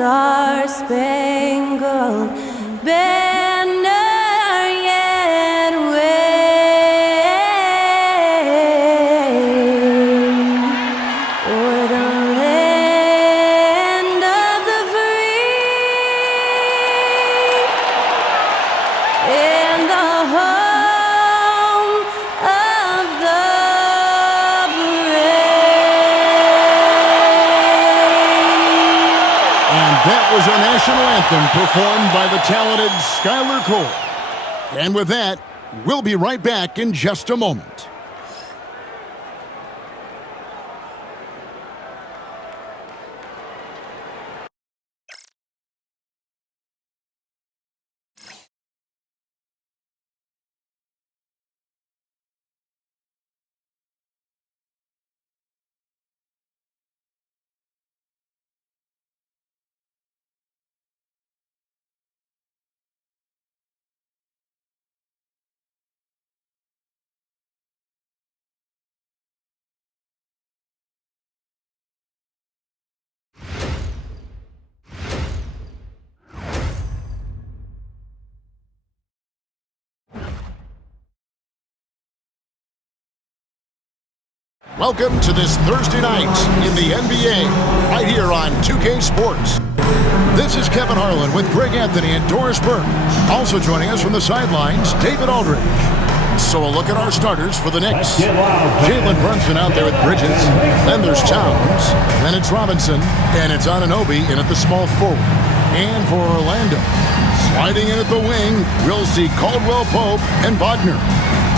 star-spangled banner yet wave o'er the land of the free and the home of the That was our national anthem performed by the talented Skylar Cole. And with that, we'll be right back in just a moment. Welcome to this Thursday night in the NBA, right here on 2K Sports. This is Kevin Harlan with Greg Anthony and Doris Burke. Also joining us from the sidelines, David Aldridge. So a look at our starters for the Knicks. Jalen Brunson out there with Bridges. Then there's Towns. Then it's Robinson. And it's Anunoby in at the small forward. And for Orlando, sliding in at the wing, we'll see Caldwell Pope and Wagner.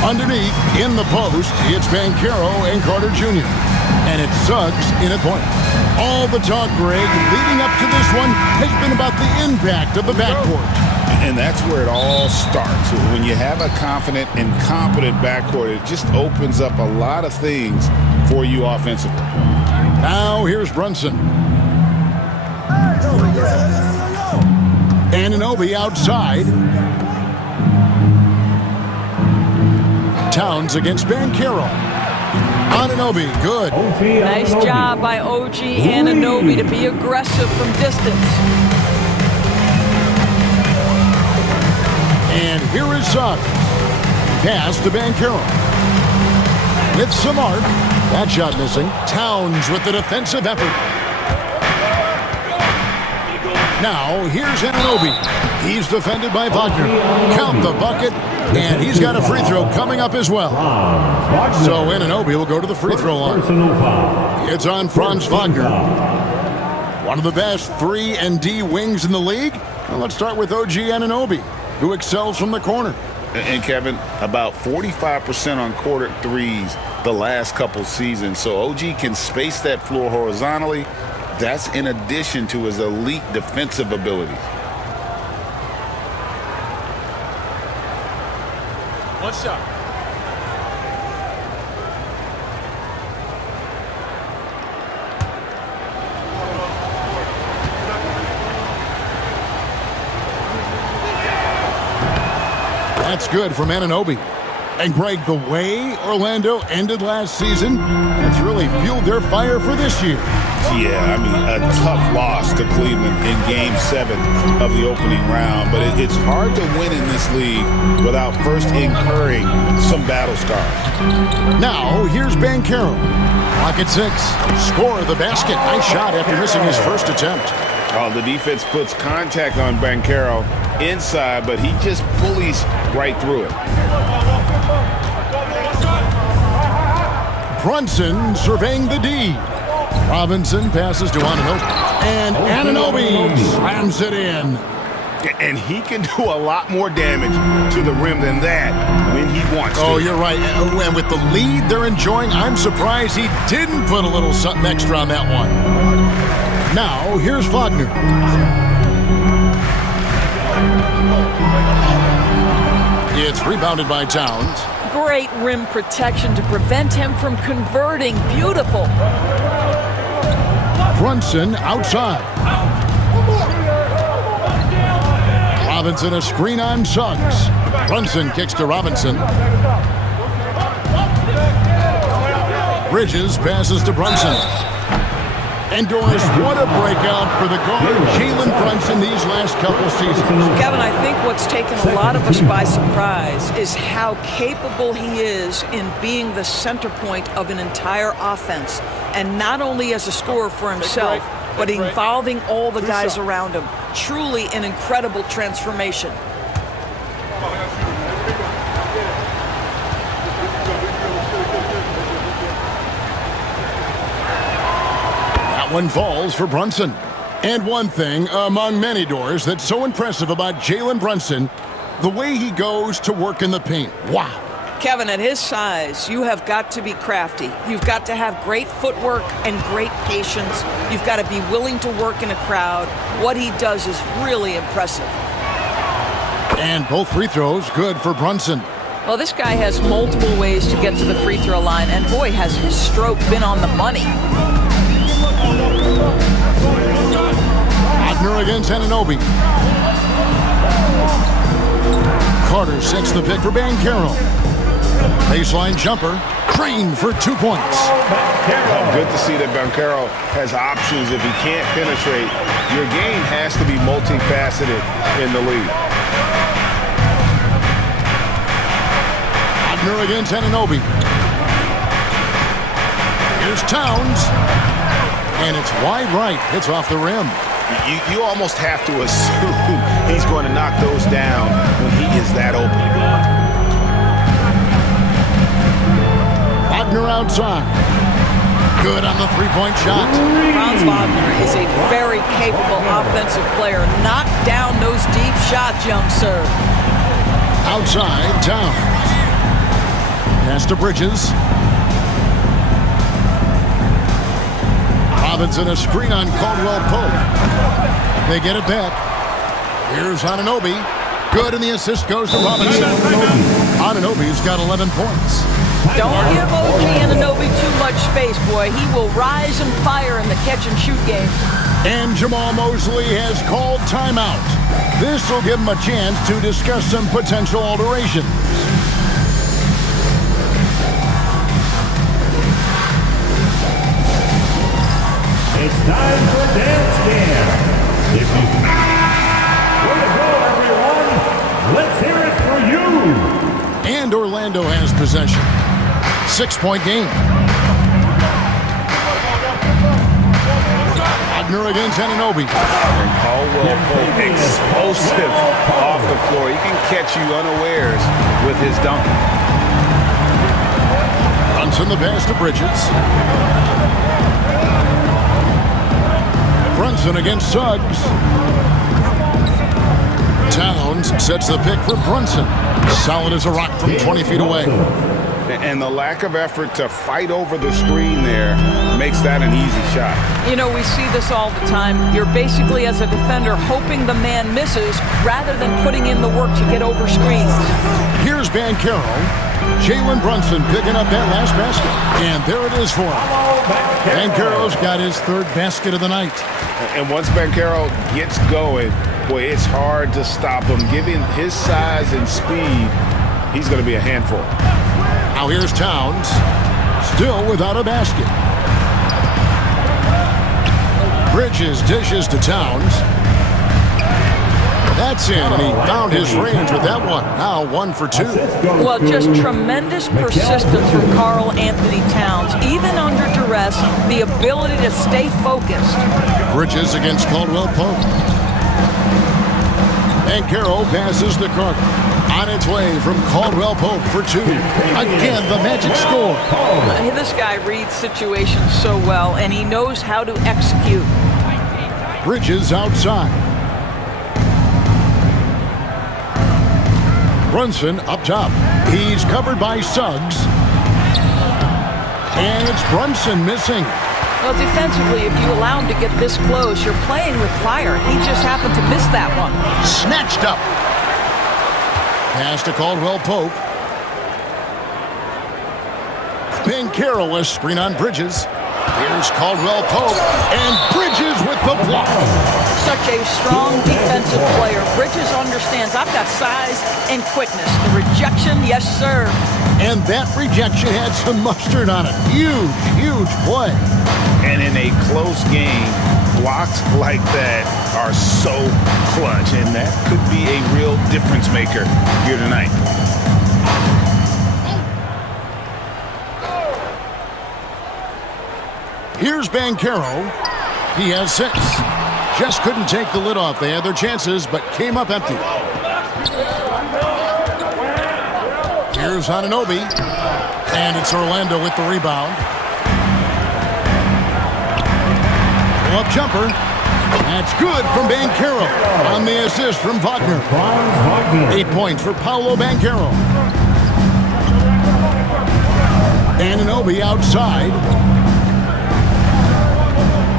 Underneath, in the post, it's Banchero and Carter Jr. And it's Suggs in at point. All the talk, Greg, leading up to this one has been about the impact of the backcourt. And that's where it all starts. When you have a confident and competent backcourt, it just opens up a lot of things for you offensively. Now here's Brunson. Anunoby outside. Towns against Banchero. Anunoby, good. Nice job by OG Anunoby to be aggressive from distance. And here is Suggs. Pass to Banchero. With some arc. That shot missing. Towns with the defensive effort. Now, here's Anunoby. He's defended by Wagner. Count the bucket. And he's got a free throw coming up as well. So Anunoby will go to the free throw line. It's on Franz Wagner. One of the best 3-and-D wings in the league. Well, let's start with OG Anunoby, who excels from the corner. And Kevin, about 45% on quarter threes the last couple seasons. So OG can space that floor horizontally. That's in addition to his elite defensive abilities. One shot. That's good from Anunoby. And Greg, the way Orlando ended last season, it's really fueled their fire for this year. Yeah, I mean, a tough loss to Cleveland in Game 7 of the opening round. But it's hard to win in this league without first incurring some battle scars. Now, here's Banchero. Clock at 6. Score the basket. Nice shot after missing his first attempt. Oh, the defense puts contact on Banchero inside, but he just bullies right through it. Brunson surveying the D. Robinson passes to Anunoby. And Anunoby slams it in. And he can do a lot more damage to the rim than that when he wants to. Oh, you're right. And with the lead they're enjoying, I'm surprised he didn't put a little something extra on that one. Now, here's Wagner. It's rebounded by Towns. Great rim protection to prevent him from converting. Beautiful. Brunson outside. Robinson a screen on Suggs. Brunson kicks to Robinson. Bridges passes to Brunson. And Doris, what a breakout for the guard Jalen Brunson these last couple seasons. Kevin, I think what's taken a lot of us by surprise is how capable he is in being the center point of an entire offense. And not only as a scorer for himself, but involving all the guys around him. Truly an incredible transformation. That one falls for Brunson. And one thing among many, Doors, that's so impressive about Jalen Brunson, the way he goes to work in the paint. Wow. Kevin, at his size, you have got to be crafty. You've got to have great footwork and great patience. You've got to be willing to work in a crowd. What he does is really impressive. And both free throws good for Brunson. Well, this guy has multiple ways to get to the free throw line, and boy, has his stroke been on the money. Wagner against Anunoby. Carter sets the pick for Banchero. Baseline jumper, trained for 2 points. Good to see that Banchero has options. If he can't penetrate, your game has to be multifaceted in the league. Wagner against Anunoby. Here's Towns. And it's wide right. It's off the rim. You almost have to assume he's going to knock those down when he is that open. Wagner outside. Good on the three-point shot. Franz Wagner is a very capable offensive player. Knock down those deep shots, young sir. Outside, Towns. Pass to Bridges. Robinson a screen on Caldwell Pope. They get it back. Here's Anunoby. Good, and the assist goes to Robinson. Anunoby's got 11 points. Don't give OG Anunoby too much space, boy. He will rise and fire in the catch-and-shoot game. And Jamal Mosley has called timeout. This will give him a chance to discuss some potential alterations. It's time for Dance Cam. If you... Way to go, everyone. Let's hear it for you. And Orlando has possession. 6-point game. Wagner against Anunoby. And Caldwell Pope, explosive off the floor. He can catch you unawares with his dunk. Brunson the pass to Bridges. Brunson against Suggs. Towns sets the pick for Brunson. Solid as a rock from 20 feet away. And the lack of effort to fight over the screen there makes that an easy shot. You know, we see this all the time. You're basically, as a defender, hoping the man misses rather than putting in the work to get over screens. Here's Banchero. Jalen Brunson picking up that last basket. And there it is for him. Banchero's got his third basket of the night. And once Banchero gets going, boy, it's hard to stop him. Given his size and speed, he's going to be a handful. Now here's Towns, still without a basket. Bridges dishes to Towns. That's in, and he found his range with that one. Now 1 for 2. Well, just tremendous persistence from Karl Anthony Towns. Even under duress, the ability to stay focused. Bridges against Caldwell Pope. Banchero passes to Carter. On its way from Caldwell Pope for 2. Again, the magic score. This guy reads situations so well, and he knows how to execute. Bridges outside. Brunson up top. He's covered by Suggs. And it's Brunson missing. Well, defensively, if you allow him to get this close, you're playing with fire. He just happened to miss that one. Snatched up. Pass to Caldwell Pope. Banchero a screen on Bridges. Here's Caldwell Pope. And Bridges with the block. such a strong defensive player. Bridges understands I've got size and quickness. The rejection, yes, sir. And that rejection had some mustard on it. Huge, huge play. And in a close game, blocks like that are so clutch, and that could be a real difference maker here tonight. Here's Banchero. He has 6. Just couldn't take the lid off. They had their chances, but came up empty. Here's Anunoby. And it's Orlando with the rebound. Pull-up jumper. That's good from Banchero on the assist from Wagner. 8 points for Paolo Banchero. Anunoby outside.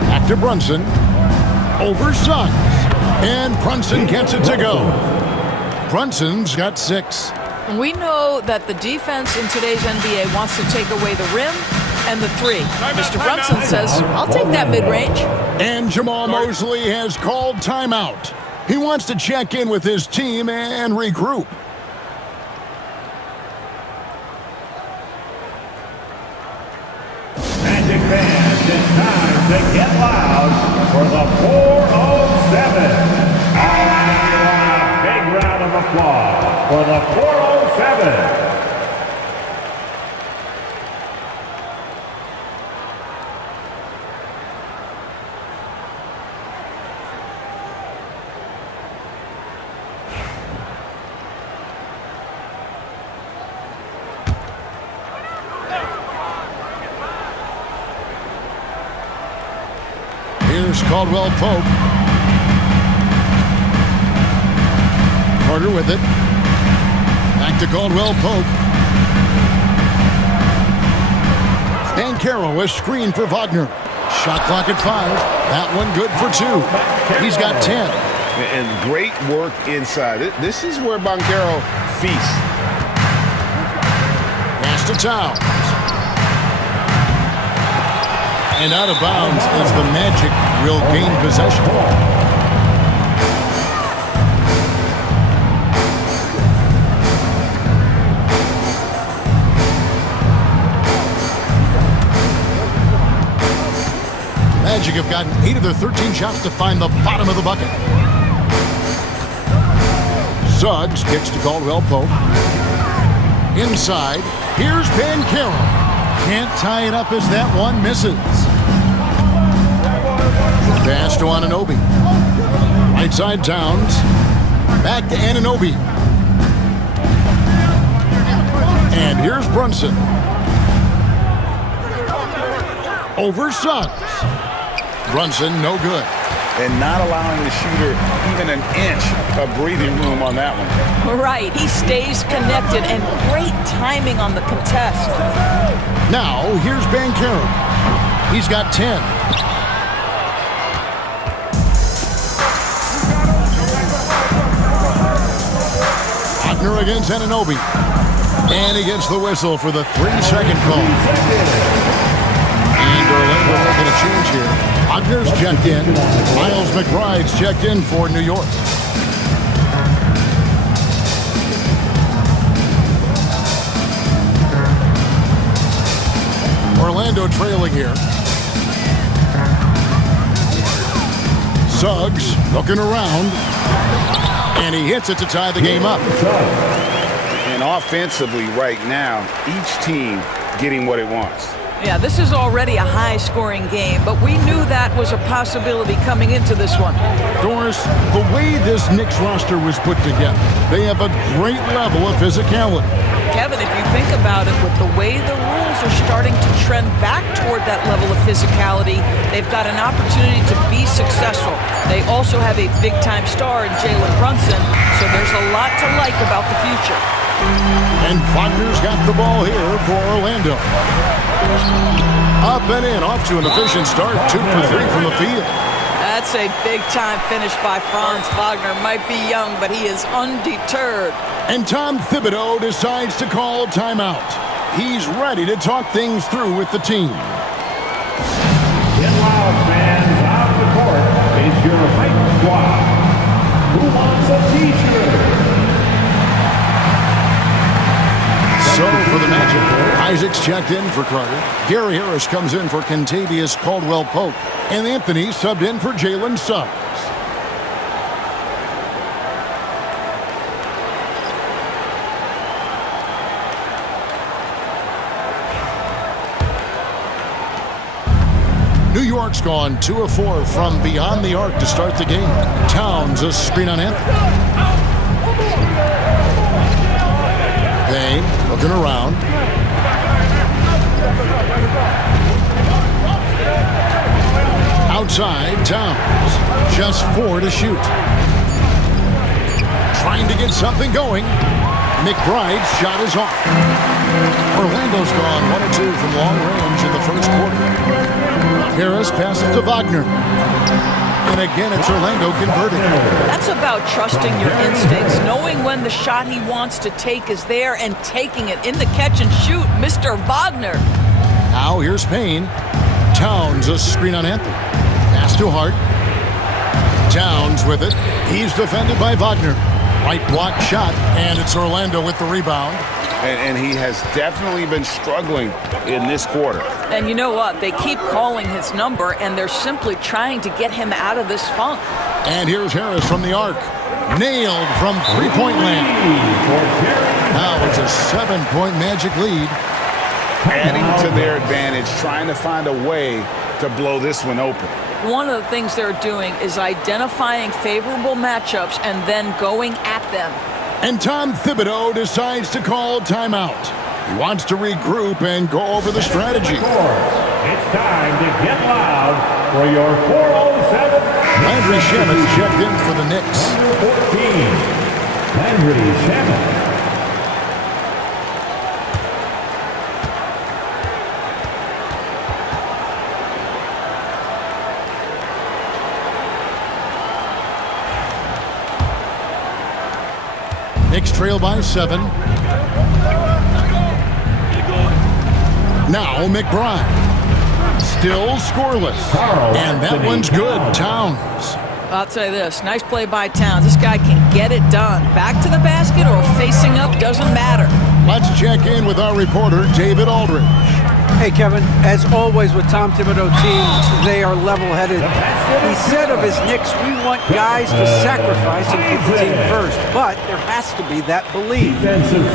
Back to Brunson. Over Suggs. And Brunson gets it to go. Brunson's got 6. We know that the defense in today's NBA wants to take away the rim and the 3. Mr. Brunson says, I'll take that mid-range. And Jamal Mosley has called timeout. He wants to check in with his team and regroup. Magic fans, it's time to get loud for the 407. All right, a big round of applause for the 407. Here's Caldwell Pope. Carter with it. Back to Caldwell Pope. Banchero, a screen for Wagner. Shot clock at 5. That one good for 2. He's got 10. And great work inside. This is where Banchero feasts. Pass to Towns. And out of bounds as the Magic will gain possession. Magic have gotten 8 of their 13 shots to find the bottom of the bucket. Suggs kicks to Caldwell Pope. Inside, here's Banchero. Can't tie it up as that one misses. Pass to Anunoby. Right side Towns. Back to Anunoby. And here's Brunson. Over Suggs. Brunson, no good. And not allowing the shooter even an inch of breathing room on that one. Right, he stays connected, and great timing on the contest. Now, here's Banchero. He's got 10. Wagner against Anunoby. And he gets the whistle for the 3-second call. And Orlando making a change here. Wagner's checked in. Miles McBride's checked in for New York. Orlando trailing here. Suggs looking around. And he hits it to tie the game up. And offensively right now, each team getting what it wants. Yeah, this is already a high-scoring game, but we knew that was a possibility coming into this one. Doris, the way this Knicks roster was put together, they have a great level of physicality. Kevin, if you think about it, with the way the rules are starting to trend back toward that level of physicality, they've got an opportunity to be successful. They also have a big-time star in Jalen Brunson, so there's a lot to like about the future. And Wagner's got the ball here for Orlando. Up and in, off to an efficient start, 2 for 3 from the field. That's a big-time finish by Franz Wagner. Might be young, but he is undeterred. And Tom Thibodeau decides to call timeout. He's ready to talk things through with the team. Get loud, fans. Off the court is your height squad. Who wants a t-shirt? So for the Magic, Isaac's checked in for Carter. Gary Harris comes in for Kentavious Caldwell-Pope. And Anthony subbed in for Jalen Suggs. New York's gone 2 of 4 from beyond the arc to start the game. Towns a screen on Anthony. Payne looking around. Outside, Towns. Just 4 to shoot. Trying to get something going. McBride's shot is off. Orlando's gone 1 of 2 from long range in the first quarter. Harris passes to Wagner. And again, it's Orlando converting. That's about trusting your instincts, knowing when the shot he wants to take is there and taking it in the catch and shoot, Mr. Wagner. Now here's Payne. Towns a screen on Anthony. Pass to Hart. Towns with it. He's defended by Wagner. Right block shot, and it's Orlando with the rebound. And he has definitely been struggling in this quarter. And you know what? They keep calling his number, and they're simply trying to get him out of this funk. And here's Harris from the arc. Nailed from three-point land. Now it's a 7-point Magic lead. Adding to their advantage, trying to find a way to blow this one open. One of the things they're doing is identifying favorable matchups and then going at them. And Tom Thibodeau decides to call timeout. He wants to regroup and go over the strategy. It's time to get loud for your 407. Landry Shamet checked in for the Knicks. Number 14, Landry Shamet. Knicks trail by 7. Now McBride. Still scoreless. And that one's good. Towns. I'll tell you this, nice play by Towns. This guy can get it done. Back to the basket or facing up, doesn't matter. Let's check in with our reporter, David Aldridge. Hey, Kevin, as always with Tom Thibodeau teams, they are level-headed. He said of his Knicks, we want guys to sacrifice and put the team first. But there has to be that belief.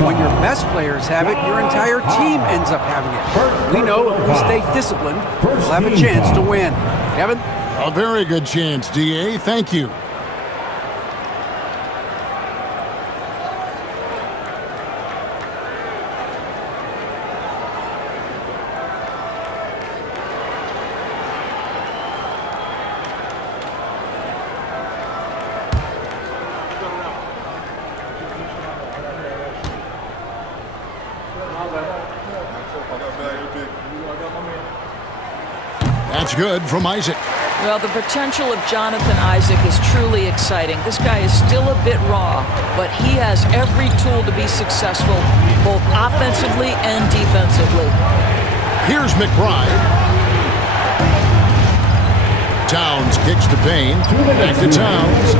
When your best players have it, your entire team ends up having it. We know if we stay disciplined, we'll have a chance to win. Kevin? A very good chance, D.A. Thank you. That's good from Isaac. Well, the potential of Jonathan Isaac is truly exciting. This guy is still a bit raw, but he has every tool to be successful, both offensively and defensively. Here's McBride. Towns kicks to Payne. Back to Towns.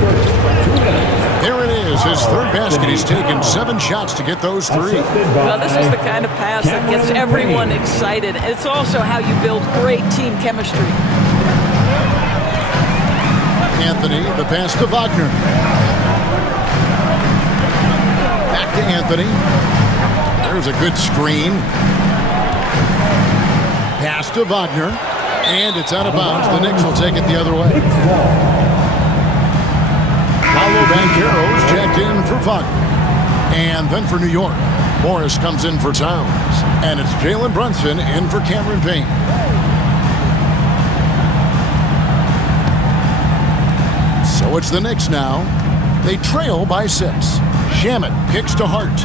There it is, his third basket. He's taken 7 shots to get those 3. Well, this is the kind of pass that gets everyone excited. It's also how you build great team chemistry. Anthony, the pass to Wagner. Back to Anthony. There's a good screen. Pass to Wagner. And it's out of bounds. The Knicks will take it the other way. Paolo Banchero's checked in for Wagner. And then for New York, Morris comes in for Towns. And it's Jalen Brunson in for Cameron Payne. So it's the Knicks now. They trail by 6. Shamet kicks to Hart.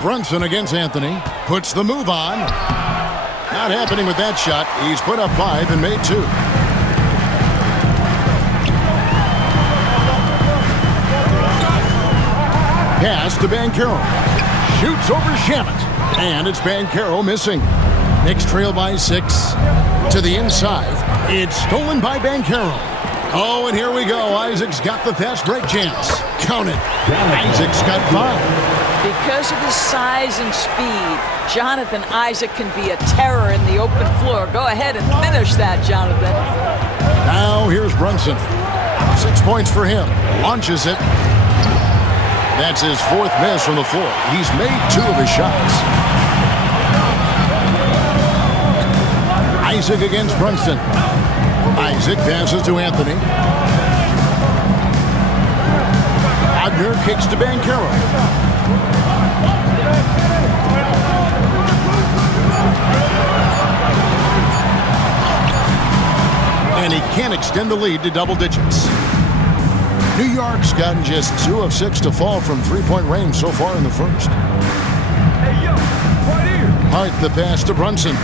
Brunson against Anthony. Puts the move on. Not happening with that shot. He's put up 5 and made 2. Pass to Banchero. Shoots over Shamet. And it's Banchero missing. Knicks trail by 6 to the inside. It's stolen by Banchero. Oh, and here we go. Isaac's got the fast break chance. Count it. Isaac's got 5. Because of his size and speed, Jonathan Isaac can be a terror in the open floor. Go ahead and finish that, Jonathan. Now here's Brunson. 6 points for him. Launches it. That's his 4th miss from the floor. He's made 2 of his shots. Isaac against Brunson. Isaac passes to Anthony. Wagner kicks to Banchero. And he can't extend the lead to double digits. New York's gotten just 2 of 6 to fall from 3-point range so far in the first. Hey, yo, right here. Hart the pass to Brunson.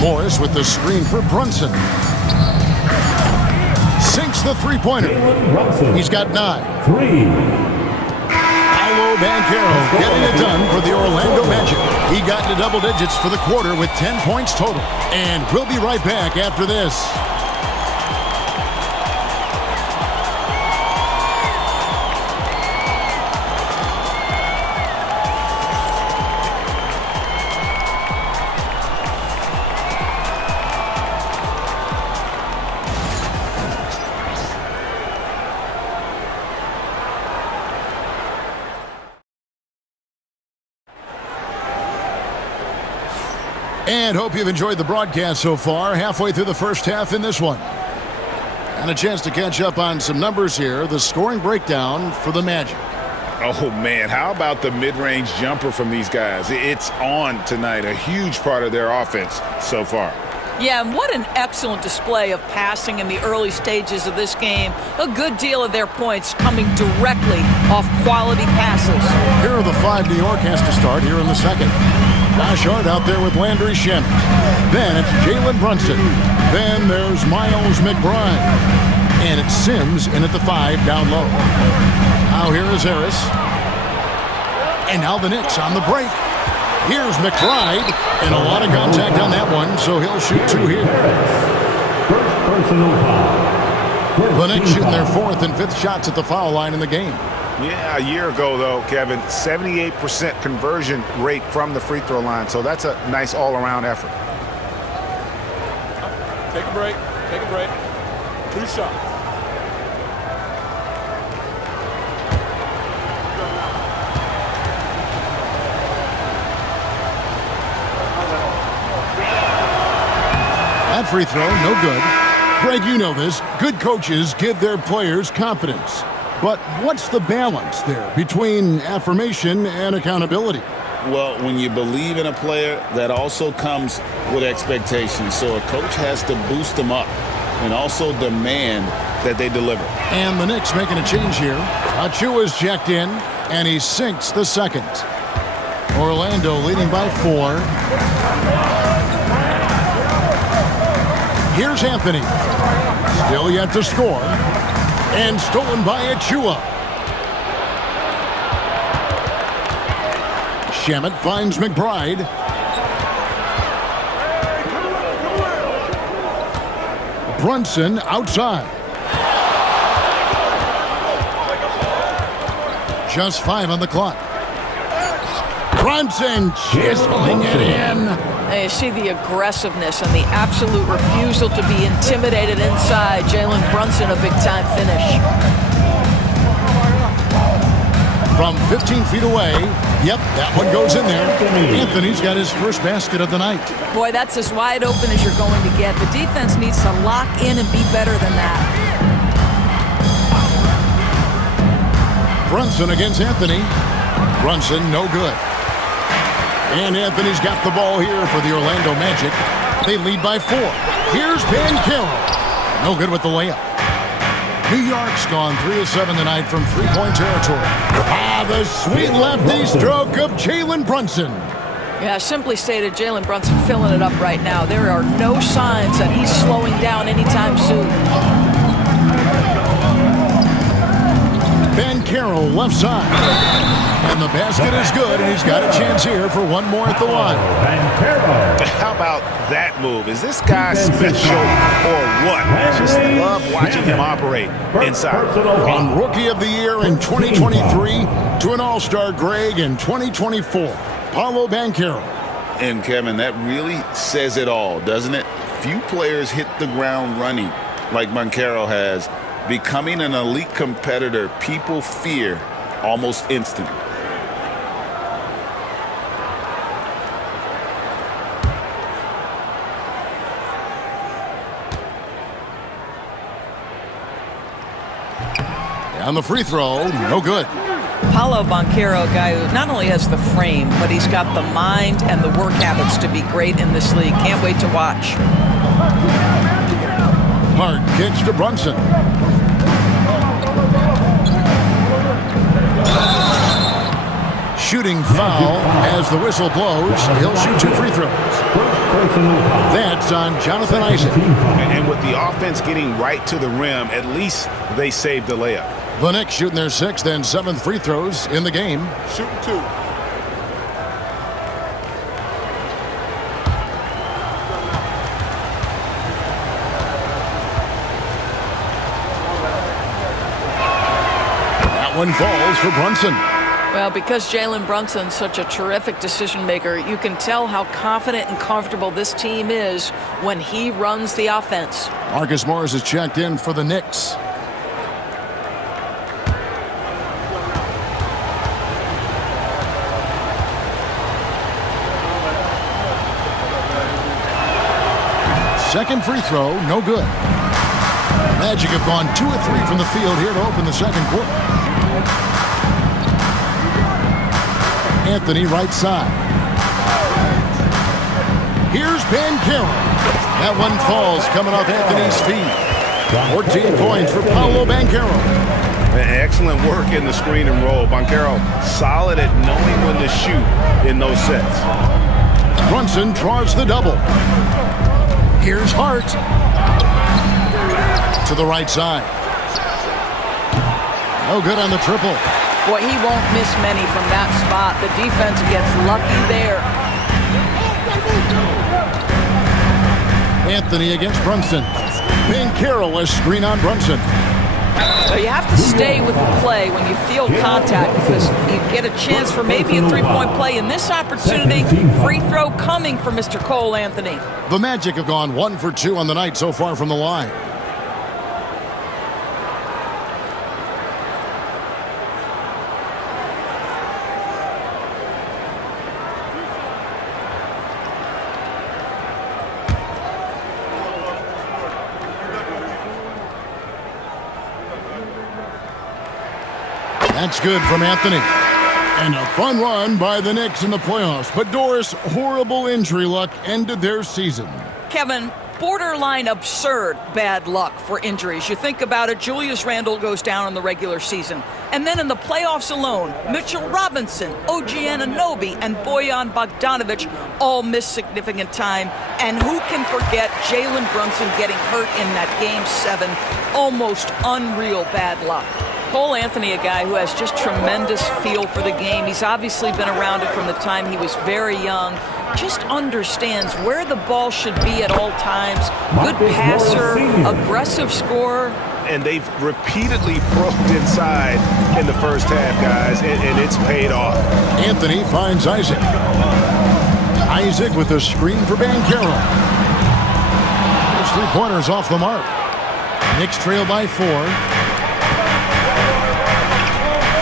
Morris with the screen for Brunson. Sinks the three-pointer. He's got 9. 3. Paolo Banchero getting it done for the Orlando Magic. He got into double digits for the quarter with 10 points total. And we'll be right back after this. And hope you've enjoyed the broadcast so far. Halfway through the first half in this one. And a chance to catch up on some numbers here. The scoring breakdown for the Magic. Oh, man, how about the mid-range jumper from these guys? It's on tonight, a huge part of their offense so far. Yeah, and what an excellent display of passing in the early stages of this game. A good deal of their points coming directly off quality passes. Here are the 5 New York has to start here in the second. Josh Hart out there with Landry Shamet. Then it's Jalen Brunson. Then there's Miles McBride. And it's Sims in at the 5 down low. Now here is Harris. And now the Knicks on the break. Here's McBride. And a lot of contact on that one, so he'll shoot 2 here. First personal foul. The Knicks shooting their 4th and 5th shots at the foul line in the game. Yeah, a year ago, though, Kevin, 78% conversion rate from the free throw line. So that's a nice all-around effort. Take a break. Take a break. 2 shots. That free throw, no good. Greg, you know this. Good coaches give their players confidence. But what's the balance there between affirmation and accountability? Well, when you believe in a player, that also comes with expectations. So a coach has to boost them up and also demand that they deliver. And the Knicks making a change here. Achua's checked in, and he sinks the second. Orlando leading by 4. Here's Anthony. Still yet to score. And stolen by Achua. Shamet finds McBride. Brunson outside. Just 5 on the clock. Brunson chiseling it in. And you see the aggressiveness and the absolute refusal to be intimidated inside. Jalen Brunson, a big-time finish. From 15 feet away. Yep, that one goes in there. Anthony's got his first basket of the night. Boy, that's as wide open as you're going to get. The defense needs to lock in and be better than that. Brunson against Anthony. Brunson, no good. And Anthony's got the ball here for the Orlando Magic. They lead by 4. Here's Banchero. No good with the layup. New York's gone 3 of 7 tonight from 3-point territory. Ah, the sweet lefty stroke of Jalen Brunson. Yeah, simply stated, Jalen Brunson filling it up right now. There are no signs that he's slowing down anytime soon. Banchero left side. And the basket is good, and he's got a chance here for one more at the line. How about that move? Is this guy special or what? Just love watching him operate inside. From Rookie of the Year in 2023 to an All-Star Greg in 2024, Paolo Banchero. And Kevin, that really says it all, doesn't it? Few players hit the ground running like Banchero has. Becoming an elite competitor, people fear almost instantly. On the free throw, no good. Paolo Banchero, a guy who not only has the frame, but he's got the mind and the work habits to be great in this league. Can't wait to watch. Hard kicks to Brunson. Shooting foul as the whistle blows. He'll shoot 2 free throws. That's on Jonathan Isaac. And with the offense getting right to the rim, at least they saved the layup. The Knicks shooting their 6th and 7th free throws in the game. Shooting 2. That one falls for Brunson. Well, because Jalen Brunson's such a terrific decision maker, you can tell how confident and comfortable this team is when he runs the offense. Marcus Morris is checked in for the Knicks. Second free throw, no good. Magic have gone 2 of 3 from the field here to open the second quarter. Anthony right side. Here's Banchero. That one falls coming off Anthony's feet. 14 points for Paolo Banchero. Excellent work in the screen and roll. Banchero solid at knowing when to shoot in those sets. Brunson draws the double. Here's Hart. To the right side. No good on the triple. Boy, he won't miss many from that spot. The defense gets lucky there. Anthony against Brunson. Banchero a screen on Brunson. So you have to stay with the play when you feel contact because you get a chance for maybe a three-point play. In this opportunity, free throw coming for Mr. Cole Anthony. The Magic have gone 1 for 2 on the night so far from the line. That's good from Anthony. And a fun run by the Knicks in the playoffs. But Doris, horrible injury luck ended their season. Kevin, borderline absurd bad luck for injuries. You think about it, Julius Randle goes down in the regular season. And then in the playoffs alone, Mitchell Robinson, OG Anunoby, and Bojan Bogdanovic all missed significant time. And who can forget Jalen Brunson getting hurt in that Game 7? Almost unreal bad luck. Cole Anthony, a guy who has just tremendous feel for the game. He's obviously been around it from the time he was very young. Just understands where the ball should be at all times. Good passer, aggressive scorer. And they've repeatedly probed inside in the first half, guys, and it's paid off. Anthony finds Isaac. Isaac with a screen for Banchero. His 3-pointers off the mark. Knicks trail by 4.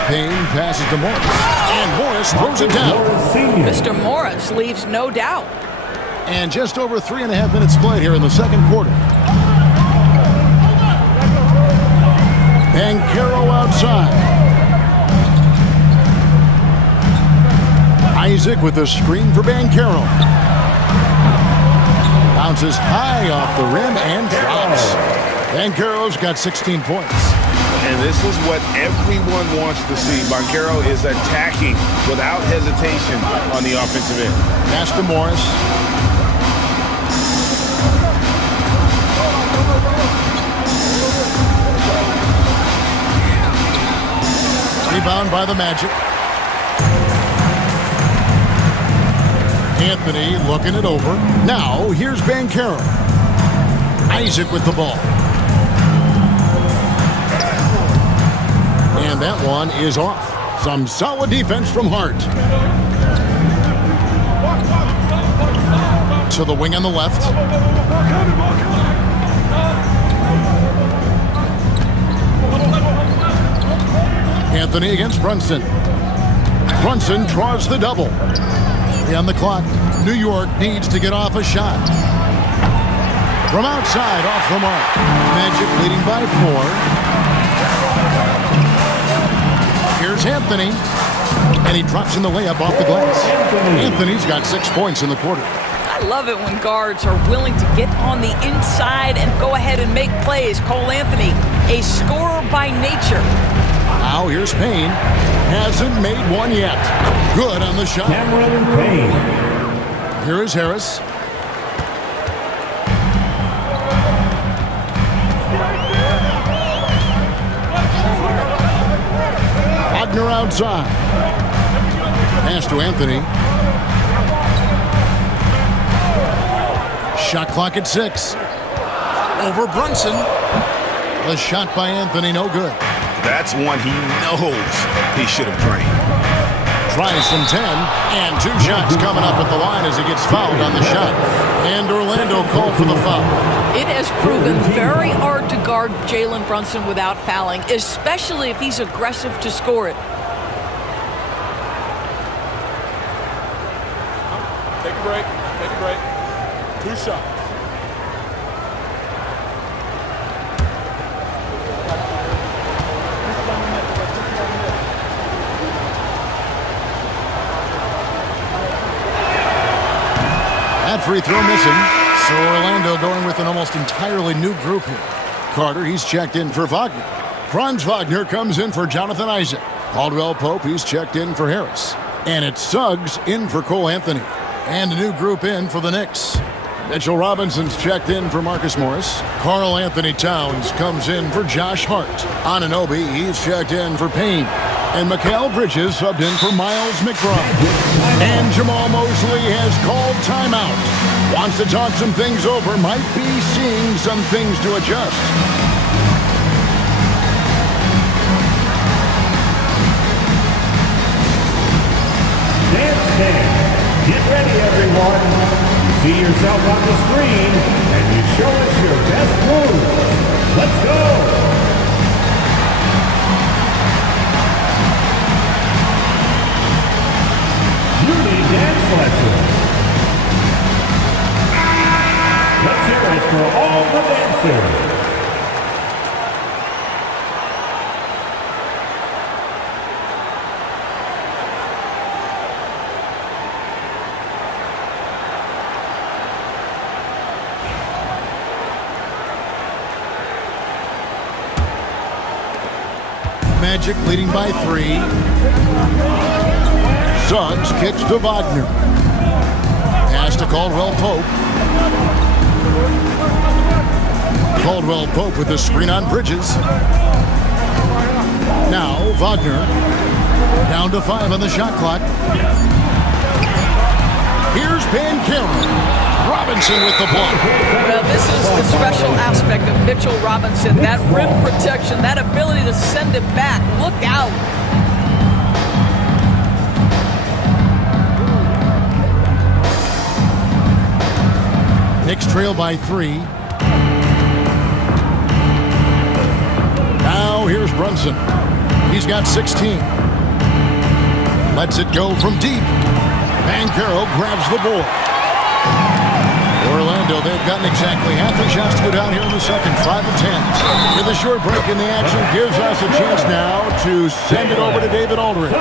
Payne passes to Morris. And Morris throws it down. Mr. Morris leaves no doubt. And just over 3.5 minutes played here in the second quarter. Banchero outside. Isaac with a screen for Banchero. Bounces high off the rim and drops. Banchero's got 16 points. And this is what everyone wants to see. Banchero is attacking without hesitation on the offensive end. Pass to Morris. Rebound by the Magic. Anthony looking it over. Now, here's Banchero. Isaac with the ball. And that one is off. Some solid defense from Hart. To the wing on the left. Anthony against Brunson. Brunson draws the double. On the clock, New York needs to get off a shot. From outside, off the mark. Magic leading by 4. Here's Anthony. And he drops in the layup off the glass. Anthony's got 6 points in the quarter. I love it when guards are willing to get on the inside and go ahead and make plays. Cole Anthony, a scorer by nature. Now here's Payne. Hasn't made one yet. Good on the shot. Cameron Payne. Here is Harris. Wagner outside. Pass to Anthony. Shot clock at 6. Over Brunson. The shot by Anthony, no good. That's one he knows he should have drained. Tries from 10, and 2 shots coming up at the line as he gets fouled on the shot. And Orlando called for the foul. It has proven very hard to guard Jalen Brunson without fouling, especially if he's aggressive to score it. Take a break. Take a break. 2 shots. That free throw missing. So Orlando going with an almost entirely new group here. Carter, he's checked in for Wagner. Franz Wagner comes in for Jonathan Isaac. Caldwell Pope, he's checked in for Harris. And it's Suggs in for Cole Anthony. And a new group in for the Knicks. Mitchell Robinson's checked in for Marcus Morris. Karl Anthony Towns comes in for Josh Hart. Anunoby, he's checked in for Payne. And Mikal Bridges subbed in for Miles McBride. And Jamal Mosley has called timeout. Wants to talk some things over. Might be seeing some things to adjust. Dance Dance. Get ready, everyone. You see yourself on the screen, and you show us your best moves. Let's go. Dance lessons. Let's hear it for all the dancers. Magic leading by 3. Suggs kicks to Wagner. Pass to Caldwell Pope. Caldwell Pope with the screen on Bridges. Now Wagner. Down to 5 on the shot clock. Here's Banchero. Robinson with the block. Well, this is the special aspect of Mitchell Robinson. That rim protection, that ability to send it back. Look out. Knicks trail by 3. Now here's Brunson. He's got 16. Lets it go from deep. Banchero grabs the ball. Orlando, they've gotten exactly half the shots to go down here in the second. 5 of 10. With a short break in the action, gives us a chance now to send it over to David Aldridge.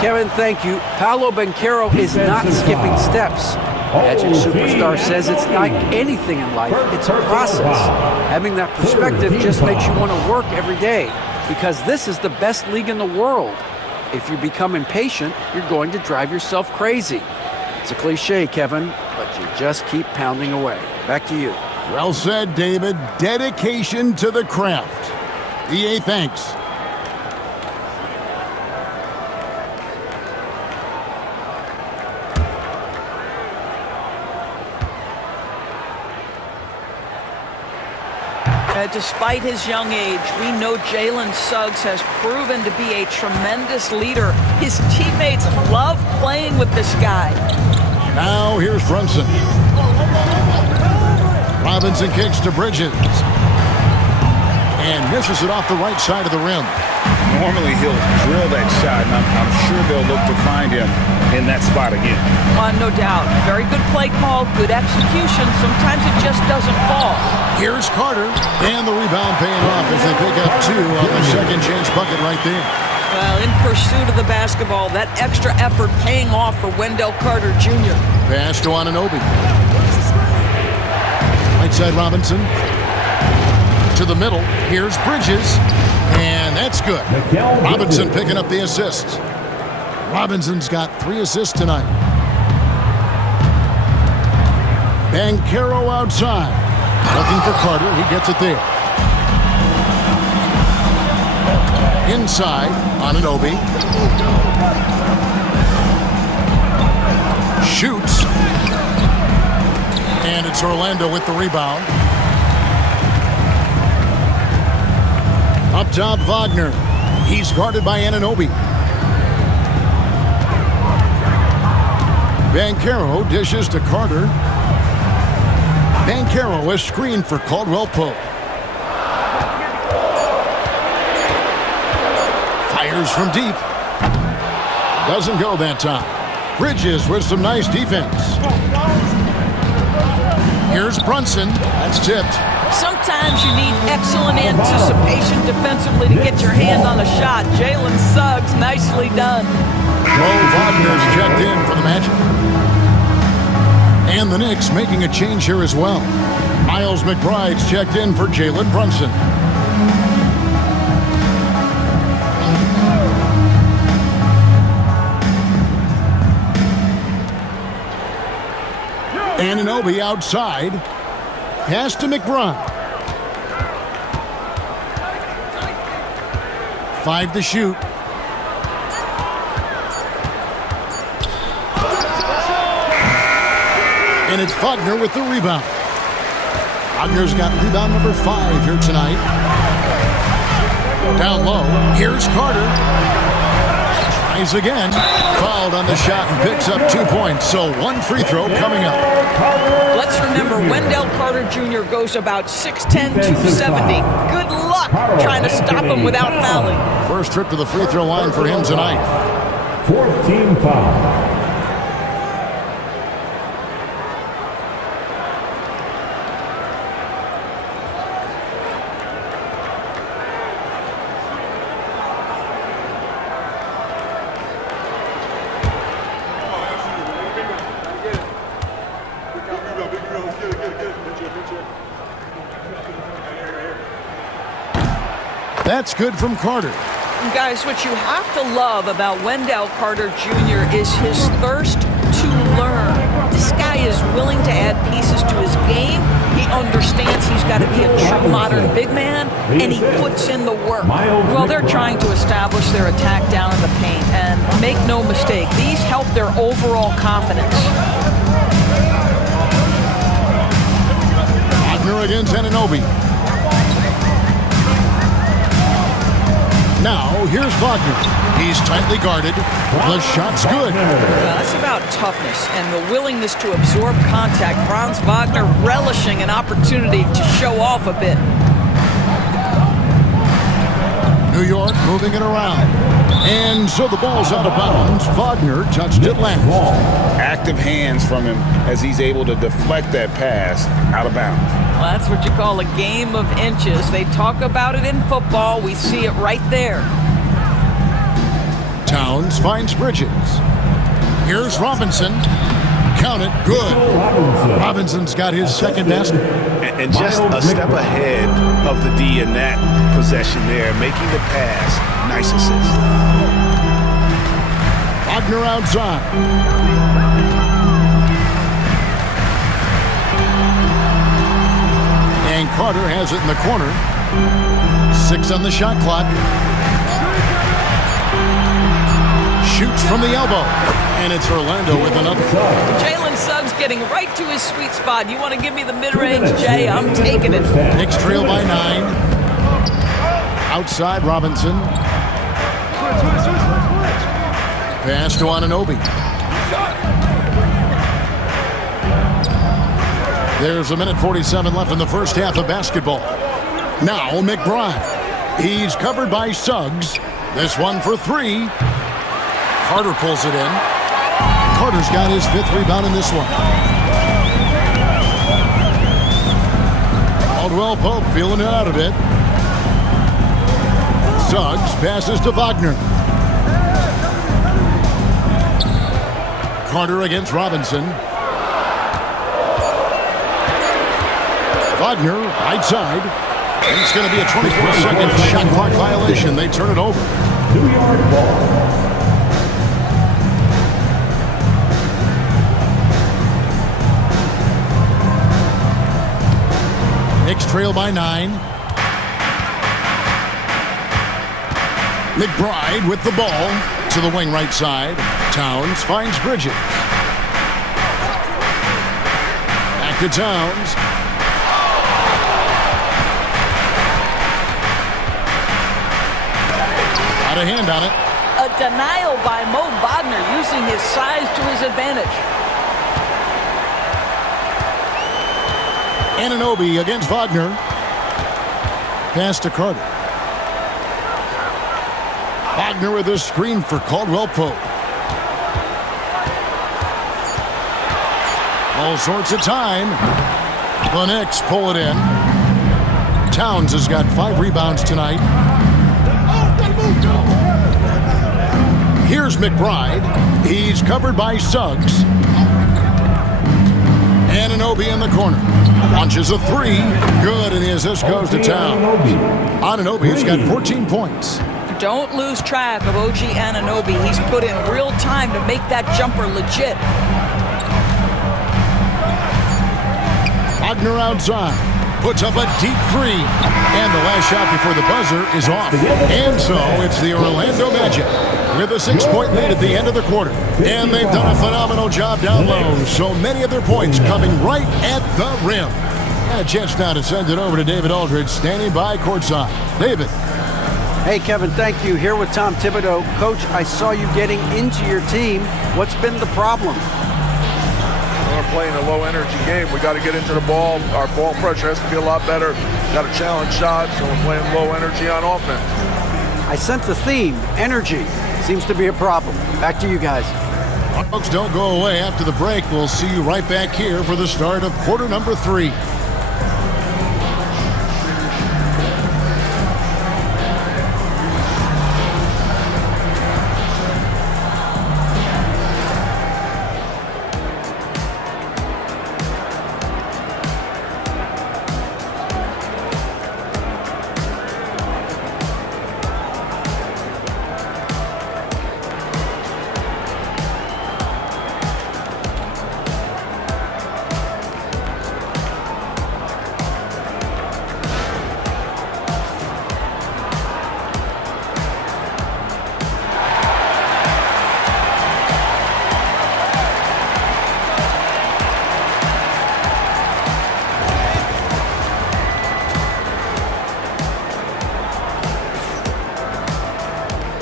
Kevin, thank you. Paolo Banchero is not skipping steps. Magic Superstar says it's like anything in life. It's a process. Having that perspective just makes you want to work every day because this is the best league in the world. If you become impatient, you're going to drive yourself crazy. It's a cliche, Kevin, but you just keep pounding away. Back to you. Well said, David. Dedication to the craft. EA, thanks. Despite his young age, we know Jalen Suggs has proven to be a tremendous leader. His teammates love playing with this guy. Now here's Brunson. Robinson kicks to Bridges. And misses it off the right side of the rim. Normally he'll drill that shot, and I'm sure they'll look to find him in that spot again. No doubt. Very good play call, good execution. Sometimes it just doesn't fall. Here's Carter, and the rebound paying off as they pick up 2 on the second chance bucket right there. Well, in pursuit of the basketball, that extra effort paying off for Wendell Carter Jr. Pass to Anunoby. Right side Robinson. To the middle. Here's Bridges. And that's good. Robinson picking up the assists. Robinson's got 3 assists tonight. Banchero outside. Looking for Carter. He gets it there. Inside, Anunoby. Shoots. And it's Orlando with the rebound. Up top, Wagner. He's guarded by Anunoby. Banchero dishes to Carter. Banchero is screened for Caldwell Pope. Fires from deep. Doesn't go that time. Bridges with some nice defense. Here's Brunson. That's tipped. Sometimes you need excellent anticipation defensively to get your hand on a shot. Jalen Suggs, nicely done. Mo Wagner's checked in for the Magic. And the Knicks making a change here as well. Miles McBride's checked in for Jalen Brunson. Anunoby outside. Pass to McBride. 5 to shoot. And it's Wagner with the rebound. Wagner's got rebound number 5 here tonight. Down low. Here's Carter. Tries again. Fouled on the shot and picks up 2 points. So 1 free throw coming up. Let's remember, Wendell Carter Jr. goes about 6'10", 270. Good luck trying to stop him without fouling. First trip to the free throw line for him tonight. 14 foul. That's good from Carter. Guys, what you have to love about Wendell Carter Jr. is his thirst to learn. This guy is willing to add pieces to his game. He understands he's got to be a true modern big man, and he puts in the work. Well, they're trying to establish their attack down in the paint, and make no mistake, these help their overall confidence. Wagner against Anunoby. Now, here's Wagner. He's tightly guarded. The shot's good. That's about toughness and the willingness to absorb contact. Franz Wagner relishing an opportunity to show off a bit. New York moving it around. And so the ball's out of bounds. Wagner touched it last. Active hands from him as he's able to deflect that pass out of bounds. Well, that's what you call a game of inches. They talk about it in football. We see it right there. Towns finds Bridges. Here's Robinson. Count it. Good. Robinson's got his second basket. And just a step ahead of the D in that possession there, making the pass. Nice assist. Wagner outside. And Carter has it in the corner. 6 on the shot clock. Shoots from the elbow. And it's Orlando with another. Jalen Suggs getting right to his sweet spot. You want to give me the mid-range, Jay? I'm taking it. Knicks trail by 9. Outside Robinson. Pass to Anunoby. There's 1:47 left in the first half of basketball. Now McBride. He's covered by Suggs. This one for 3. Carter pulls it in. Carter's got his 5th rebound in this one. Caldwell Pope feeling it out a bit. Suggs passes to Wagner. Carter against Robinson. Wagner, right side. And it's going to be a 24-second shot clock violation. They turn it over. 2-yard ball. Knicks trail by 9. McBride with the ball to the wing right side. Towns finds Bridges. Back to Towns. Got a hand on it. A denial by Mo Wagner using his size to his advantage. Anunoby against Wagner. Pass to Carter. Wagner with a screen for Caldwell Pope. All sorts of time. The Knicks pull it in. Towns has got 5 rebounds tonight. Here's McBride. He's covered by Suggs. Anunoby in the corner. Launches a 3. Good, and the assist goes to Towns. Anunoby's got 14 points. Don't lose track of OG Anunoby. He's put in real time to make that jumper legit. Wagner outside. Puts up a deep 3. And the last shot before the buzzer is off. And so it's the Orlando Magic with a 6-point lead at the end of the quarter. And they've done a phenomenal job down low. So many of their points coming right at the rim. And a chance now to send it over to David Aldridge, standing by courtside. David. Hey, Kevin, thank you. Here with Tom Thibodeau. Coach, I saw you getting into your team. What's been the problem? We're playing a low-energy game. We got to get into the ball. Our ball pressure has to be a lot better. Got to challenge shots, so we're playing low energy on offense. I sense the theme. Energy seems to be a problem. Back to you guys. Folks, don't go away after the break. We'll see you right back here for the start of quarter number 3.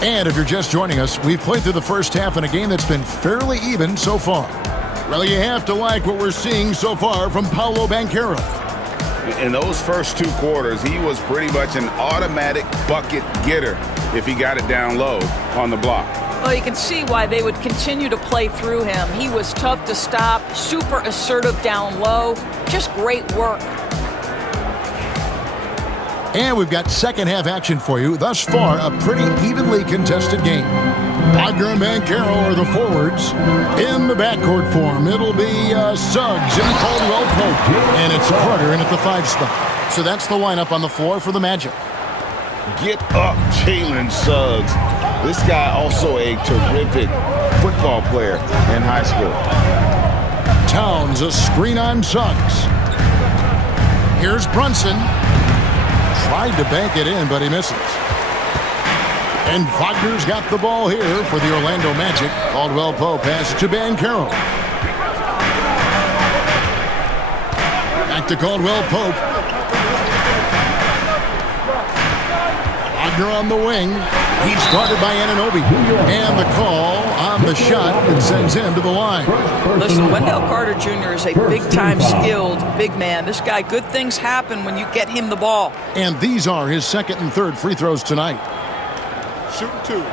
And if you're just joining us, we've played through the first half in a game that's been fairly even so far. Well, you have to like what we're seeing so far from Paolo Banchero. In those first 2 quarters, he was pretty much an automatic bucket getter if he got it down low on the block. Well, you can see why they would continue to play through him. He was tough to stop, super assertive down low, just great work. And we've got second half action for you. Thus far, a pretty evenly contested game. Wagner and Banchero are the forwards. In the backcourt form, it'll be Suggs and Caldwell Pope. And it's Carter in at the 5 spot. So that's the lineup on the floor for the Magic. Get up, Jalen Suggs. This guy also a terrific football player in high school. Towns, a screen on Suggs. Here's Brunson. Tried to bank it in, but he misses. And Wagner's got the ball here for the Orlando Magic. Caldwell Pope pass to Banchero. Back to Caldwell Pope. Wagner on the wing. He's guarded by Anunoby. And the call on the shot that sends him to the line. Listen, Wendell Carter Jr. is a big-time skilled big man. This guy, good things happen when you get him the ball. And these are his second and third free throws tonight. Shooting 2.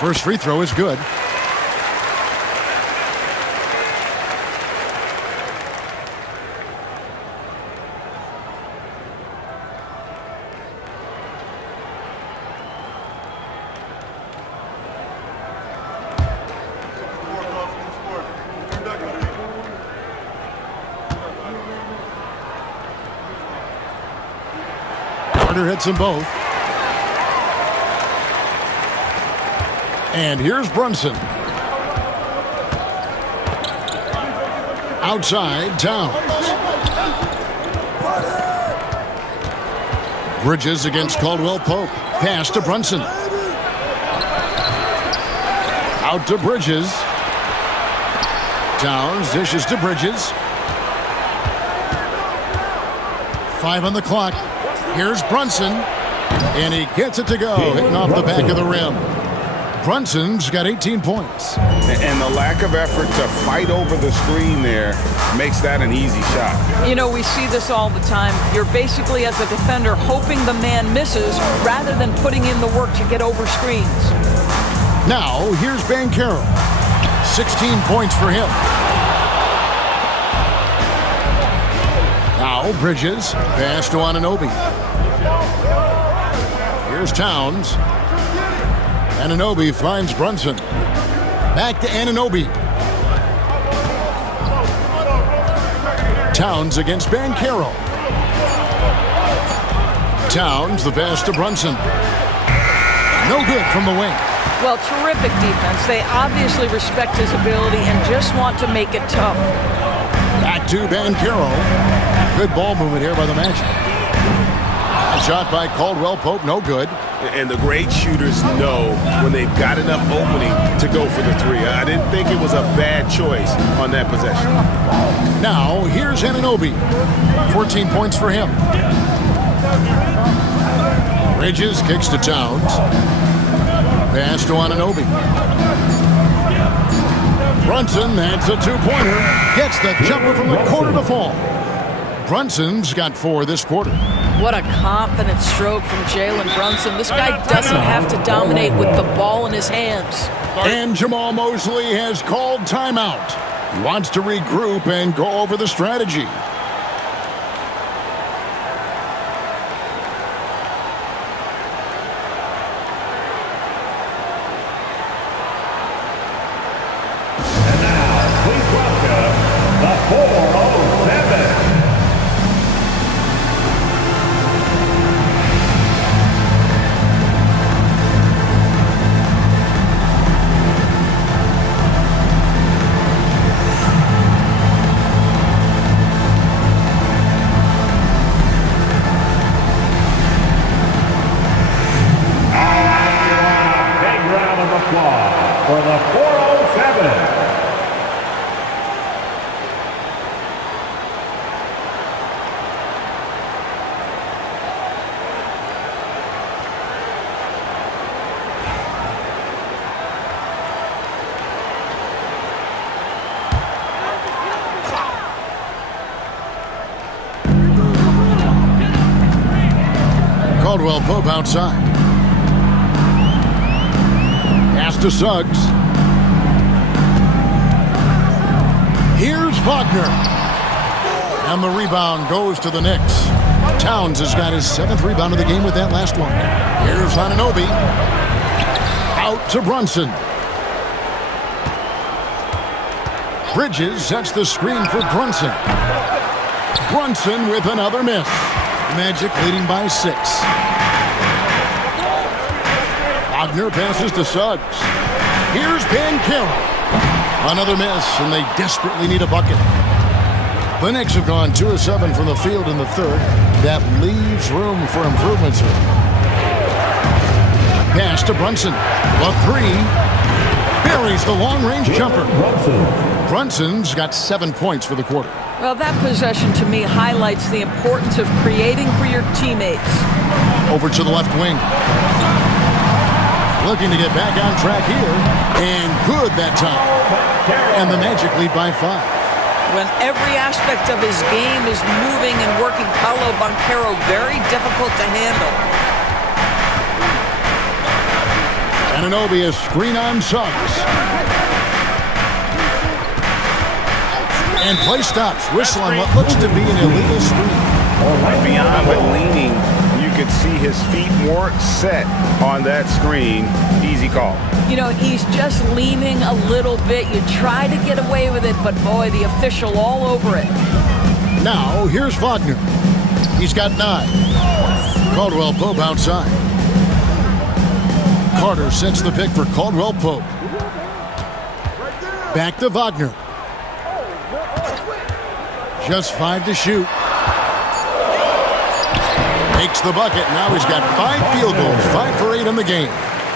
First free throw is good. Carter hits them both. And here's Brunson. Outside, Towns. Bridges against Caldwell Pope. Pass to Brunson. Out to Bridges. Towns dishes to Bridges. 5 on the clock. Here's Brunson. And he gets it to go, hitting off the back of the rim. Brunson's got 18 points. And the lack of effort to fight over the screen there makes that an easy shot. You know, we see this all the time. You're basically, as a defender, hoping the man misses rather than putting in the work to get over screens. Now, here's Banchero. 16 points for him. Now, Bridges. Pass to Anunoby. Here's Towns. Anunoby finds Brunson. Back to Anunoby. Towns against Banchero. Towns, the pass to Brunson. No good from the wing. Well, terrific defense. They obviously respect his ability and just want to make it tough. Back to Banchero. Good ball movement here by the Magic. A shot by Caldwell Pope, no good. And the great shooters know when they've got enough opening to go for the three. I didn't think it was a bad choice on that possession. Now, here's Anunoby. 14 points for him. Bridges kicks to Towns. Pass to Anunoby. Brunson adds a two-pointer. Gets the jumper from the corner to fall. Brunson's got 4 this quarter. What a confident stroke from Jalen Brunson. This guy doesn't have to dominate with the ball in his hands. And Jamal Mosley has called timeout. He wants to regroup and go over the strategy. And now, please welcome the 407. For the 407. Caldwell Pope outside. Pass to Suggs. Here's Wagner. And the rebound goes to the Knicks. Towns has got his 7th rebound of the game with that last one. Here's Anunoby. Out to Brunson. Bridges sets the screen for Brunson. Brunson with another miss. Magic leading by 6. Wagner passes to Suggs. Here's Bancaro. Another miss, and they desperately need a bucket. The Knicks have gone 2 of 7 from the field in the third. That leaves room for improvements here. Pass to Brunson. The three. Buries the long-range jumper. Brunson's got 7 points for the quarter. Well, that possession to me highlights the importance of creating for your teammates. Over to the left wing. Looking to get back on track here. And good that time. And the Magic lead by 5. When every aspect of his game is moving and working, Paolo Banchero very difficult to handle. Anunoby a screen on Suggs. And play stops. Whistle on what looks to be an illegal screen. Beyond the leaning, you could see his feet weren't set on that screen. Easy call. You know, he's just leaning a little bit. You try to get away with it, but boy, the official all over it. Now, here's Wagner. He's got 9. Caldwell Pope outside. Carter sets the pick for Caldwell Pope. Back to Wagner. Just 5 to shoot. Makes the bucket. Now he's got 5 field goals, 5 for 8 in the game.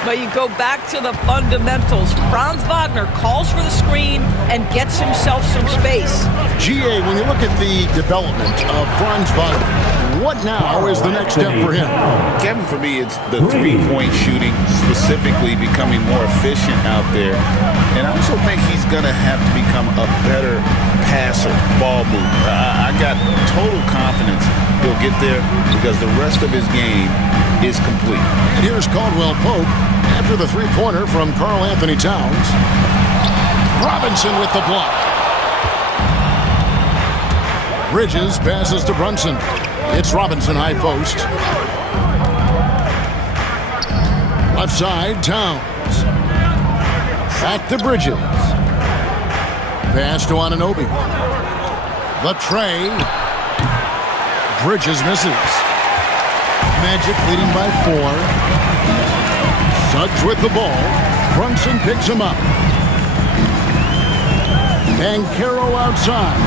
But you go back to the fundamentals. Franz Wagner calls for the screen and gets himself some space. GA, when you look at the development of Franz Wagner, what now is the next step for him? Kevin, for me, it's the three-point shooting, specifically becoming more efficient out there. And I also think he's going to have to become a better passer, ball mover. I got total confidence he'll get there because the rest of his game is complete. And here's Caldwell Pope after the three-pointer from Karl Anthony Towns. Robinson with the block. Bridges passes to Brunson. It's Robinson high post. Left side, Towns. Back to Bridges. Pass to Anunoby. The tray. Bridges misses. Magic leading by 4. Suggs with the ball. Brunson picks him up. Bancaro outside.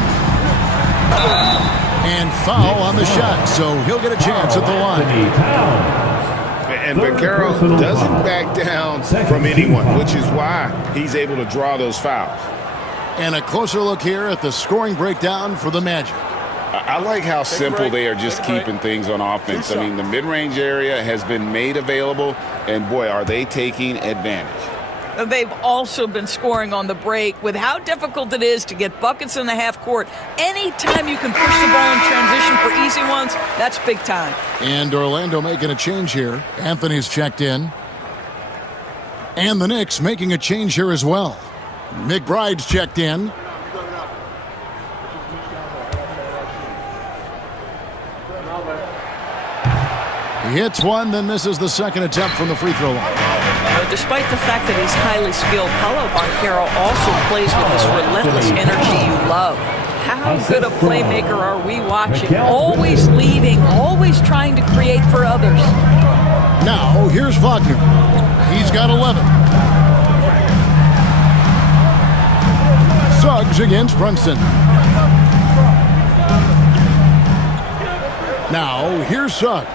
And foul on the shot, so he'll get a chance at the line. And Bancaro doesn't back down from anyone, which is why he's able to draw those fouls. And a closer look here at the scoring breakdown for the Magic. I like how simple they are just keeping things on offense. I mean, the mid-range area has been made available, and boy, are they taking advantage. They've also been scoring on the break. With how difficult it is to get buckets in the half court, anytime you can push the ball in transition for easy ones, that's big time. And Orlando making a change here. Anthony's checked in. And the Knicks making a change here as well. McBride's checked in. He hits one, then misses the second attempt from the free throw line. Despite the fact that he's highly skilled, Paolo Banchero also plays with this relentless energy you love. How good a playmaker are we watching? Always leading, always trying to create for others. Now, here's Wagner. He's got 11. Suggs against Brunson. Now, here's Suggs.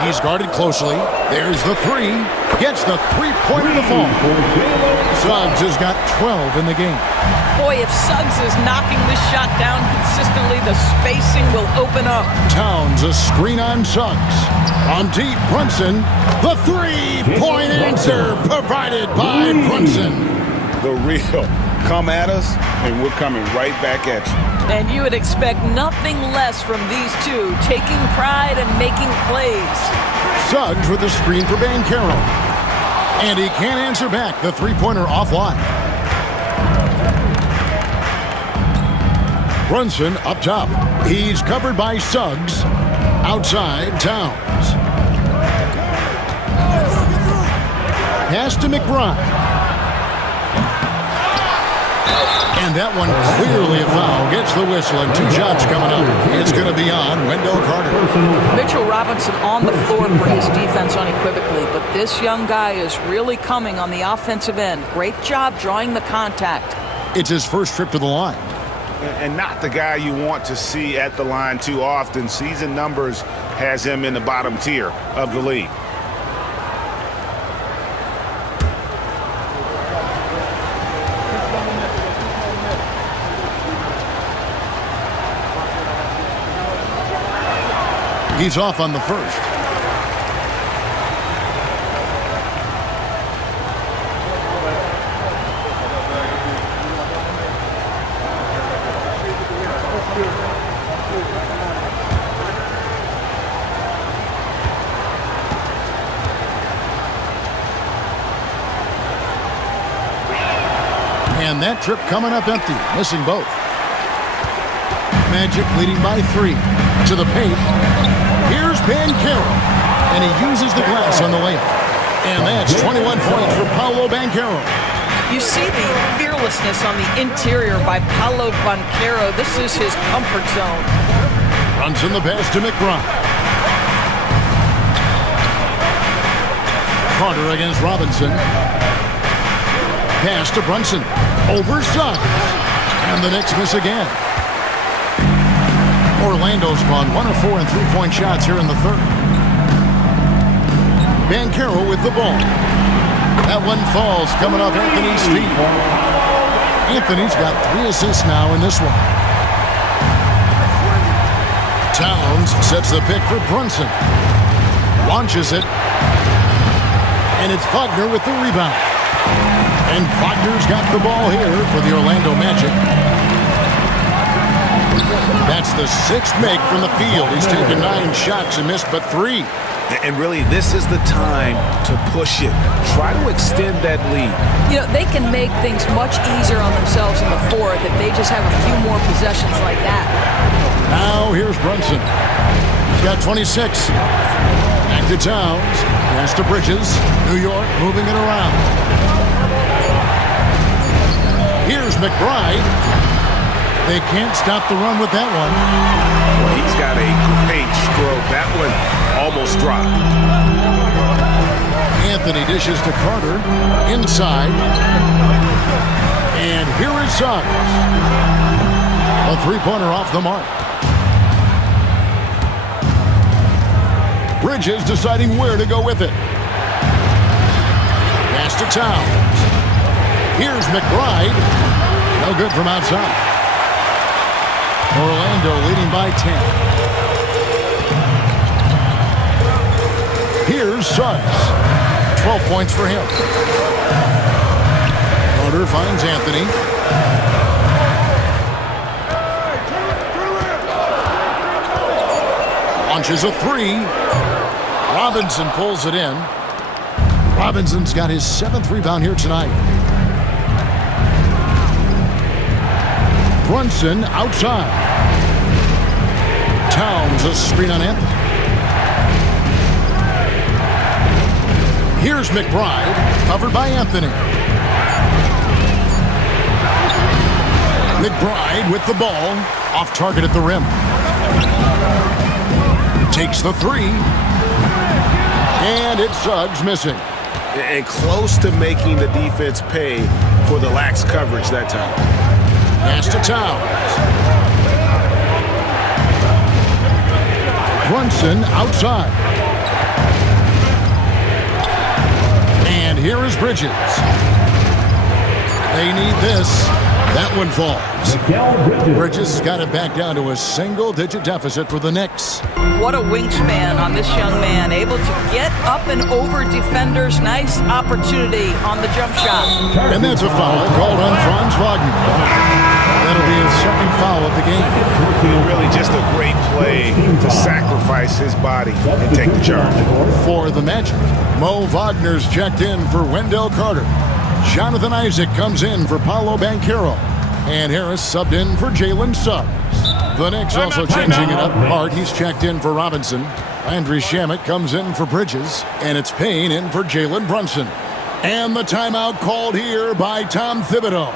He's guarded closely. There's the three. Gets the three-pointer to fall. Suggs has got 12 in the game. Boy, if Suggs is knocking this shot down consistently, the spacing will open up. Towns a screen on Suggs. On deep, Brunson. The three-point answer provided by Brunson. The real. Come at us, and we're coming right back at you. And you would expect nothing less from these two, taking pride and making plays. Suggs with the screen for Bancaro. And he can't answer back. The three-pointer offline. Brunson up top. He's covered by Suggs. Outside, Towns. Pass to McBride. And that one clearly a foul. Gets gets the whistle, and 2 shots coming up. It's going to be on Wendell Carter. Mitchell Robinson on the floor for his defense unequivocally, but this young guy is really coming on the offensive end. Great job drawing the contact. It's his first trip to the line. And not the guy you want to see at the line too often. Season numbers has him in the bottom tier of the league. He's off on the first. And that trip coming up empty, missing both. Magic leading by 3 to the paint. Here's Banchero, and he uses the glass on the layup. And that's 21 points for Paolo Banchero. You see the fearlessness on the interior by Paolo Banchero. This is his comfort zone. Brunson the pass to McBride. Carter against Robinson. Pass to Brunson. Over Suggs. And the Knicks miss again. Orlando's gone 1 of 4 in three-point shots here in the third. Banchero with the ball. That one falls coming off Anthony's feet. Anthony's got 3 assists now in this one. Towns sets the pick for Brunson. Launches it. And it's Wagner with the rebound. And Wagner's got the ball here for the Orlando Magic. That's the 6th make from the field. He's taken 9 shots and missed but 3. And really, this is the time to push it. Try to extend that lead. You know, they can make things much easier on themselves in the fourth if they just have a few more possessions like that. Now here's Brunson. He's got 26. Back to Towns. Pass to Bridges. New York moving it around. Here's McBride. They can't stop the run with that one. Well, he's got a great stroke. That one almost dropped. Anthony dishes to Carter. Inside. And here is Suggs. A three-pointer off the mark. Bridges deciding where to go with it. Pass to Towns. Here's McBride. No good from outside. Orlando leading by 10. Here's Suggs. 12 points for him. Carter finds Anthony. Launches a 3. Robinson pulls it in. Robinson's got his 7th rebound here tonight. Brunson outside. Towns a screen on Anthony. Here's McBride, covered by Anthony. McBride with the ball, off target at the rim. Takes the 3. And it's Suggs missing. And close to making the defense pay for the lax coverage that time. Pass to Towns. Brunson outside. And here is Bridges. They need this. That one falls. Bridges has got it back down to a single-digit deficit for the Knicks. What a wingspan on this young man. Able to get up and over defenders. Nice opportunity on the jump shot. And that's a foul called on Franz Wagner. That'll be his 2nd foul of the game. Really just a great play to sacrifice his body and take the charge. For the Magic, Mo Wagner's checked in for Wendell Carter. Jonathan Isaac comes in for Paolo Banchero. And Harris subbed in for Jalen Suggs. The Knicks also changing it up. Hart, he's checked in for Robinson. Landry Shamet comes in for Bridges. And it's Payne in for Jalen Brunson. And the timeout called here by Tom Thibodeau.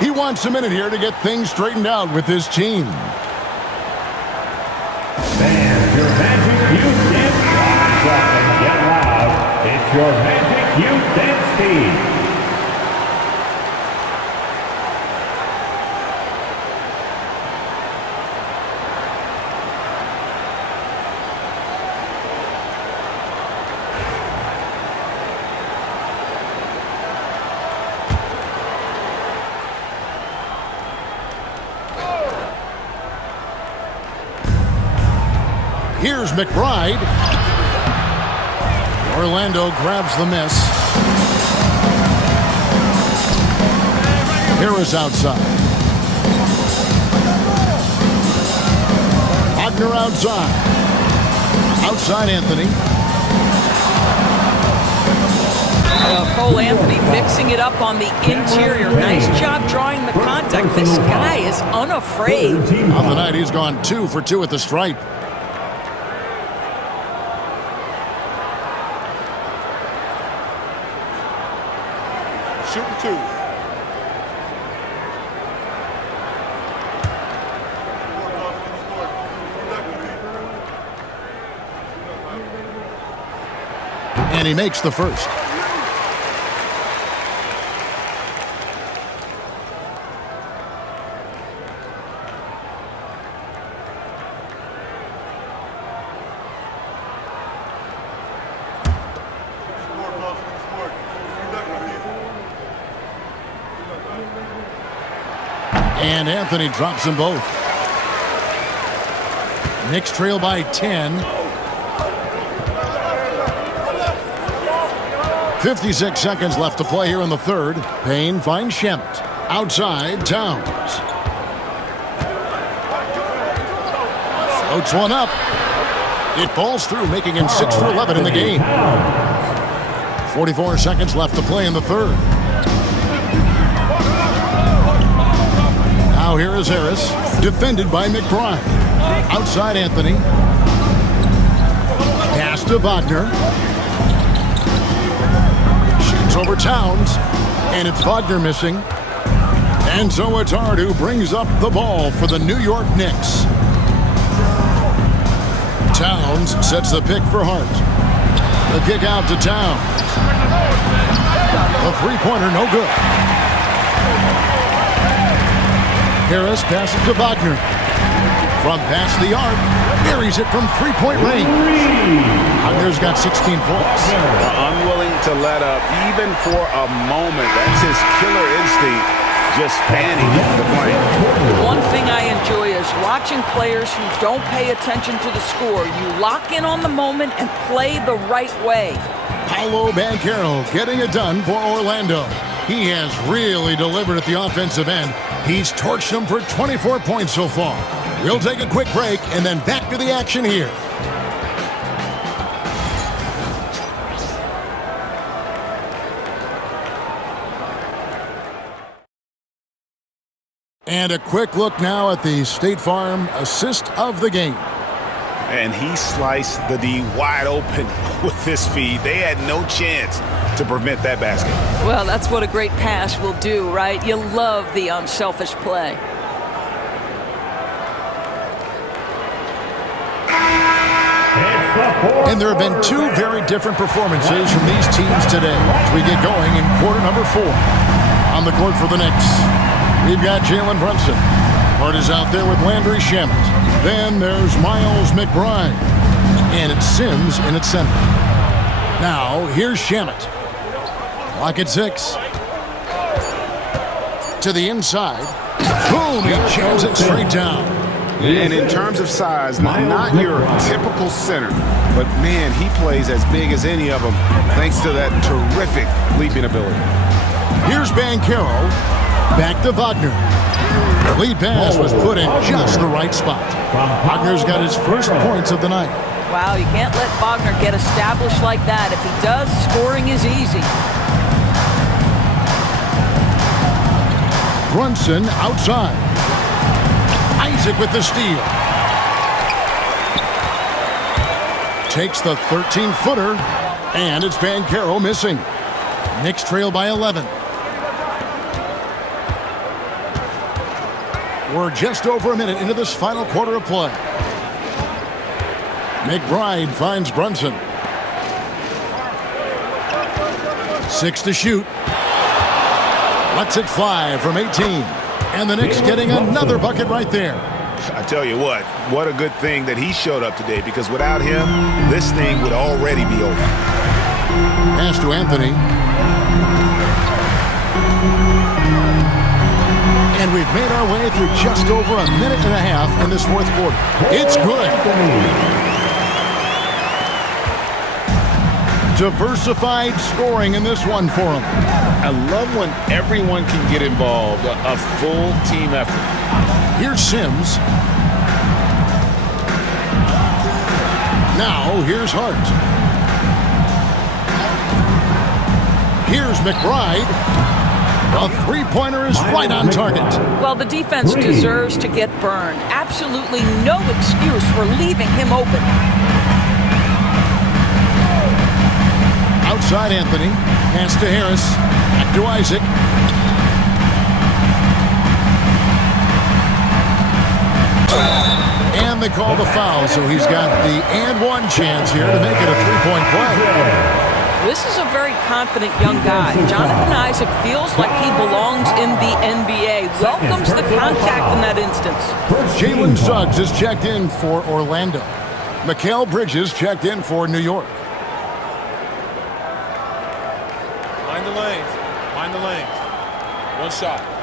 He wants a minute here to get things straightened out with his team. Fans, your Magic Youth Dance Rise up and get loud. It's your Magic Youth Dance Team. Here's McBride. Orlando grabs the miss. Harris outside. Wagner outside. Outside Anthony. Cole Anthony mixing it up on the interior. Nice job drawing the contact. This guy is unafraid. On the night, he's gone 2 for 2 at the stripe. Shooting 2. And he makes the first. And Anthony drops them both. Knicks trail by 10. 56 seconds left to play here in the third. Payne finds Shamet. Outside, Towns. Floats one up. It falls through, making him 6 for 11 in the game. 44 seconds left to play in the third. Now here is Harris, defended by McBride. Outside Anthony. Pass to Wagner. Shoots over Towns. And it's Wagner missing. And so it's Hart who brings up the ball for the New York Knicks. Towns sets the pick for Hart. The kick out to Towns. The three-pointer no good. Harris passes to Wagner. From past the arc, buries it from three-point range. Wagner's got 16 points. Unwilling to let up, even for a moment. That's his killer instinct, just fanning the flame. One thing I enjoy is watching players who don't pay attention to the score. You lock in on the moment and play the right way. Paolo Banchero getting it done for Orlando. He has really delivered at the offensive end. He's torched them for 24 points so far. We'll take a quick break and then back to the action here. And a quick look now at the State Farm assist of the game. And he sliced the D wide open with his feed. They had no chance to prevent that basket. Well, that's what a great pass will do, right? You love the unselfish play. And there have been 2 very different performances from these teams today as we get going in quarter number 4. On the court for the Knicks, we've got Jalen Brunson. Hart is out there with Landry Shamet. Then there's Miles McBride. And it's Sims in its center. Now, here's Shamet. Clock at 6. To the inside. Boom, he jams it straight down. And in terms of size, not your typical center, but man, he plays as big as any of them thanks to that terrific leaping ability. Here's Banchero. Back to Wagner. The lead pass was put in just the right spot. Wagner's got his first points of the night. Wow, you can't let Wagner get established like that. If he does, scoring is easy. Brunson outside. Isaac with the steal. Takes the 13-footer, and it's Banchero missing. Knicks trail by 11. We're just over a minute into this final quarter of play. McBride finds Brunson. 6 to shoot. Lets it fly from 18. And the Knicks getting another bucket right there. I tell you what a good thing that he showed up today, because without him, this thing would already be over. Pass to Anthony. And we've made our way through just over a minute and a half in this fourth quarter. It's good. Diversified scoring in this one for him. I love when everyone can get involved, a full team effort. Here's Sims. Now, here's Hart. Here's McBride. A three-pointer is right on target. Well, the defense deserves to get burned. Absolutely no excuse for leaving him open. Outside Anthony. Pass to Harris. Back to Isaac. And they call the foul, so he's got the and one chance here to make it a three-point play. This is a very confident young guy. Jonathan Isaac feels like he belongs in the NBA. Welcomes the contact in that instance. Jalen Suggs is checked in for Orlando. Mikal Bridges checked in for New York. Mind the lanes. Mind the lanes. One shot.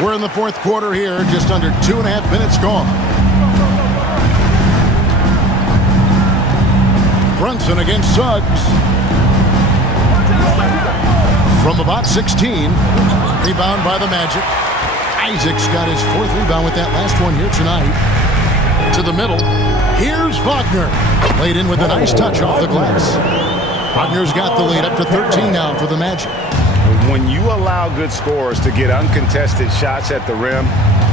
We're in the fourth quarter here, just under 2.5 minutes gone. Brunson against Suggs. From about 16. Rebound by the Magic. Isaac's got his fourth rebound with that last one here tonight. To the middle. Here's Wagner. Laid in with a nice touch off the glass. Wagner's got the lead up to 13 now for the Magic. When you allow good scorers to get uncontested shots at the rim,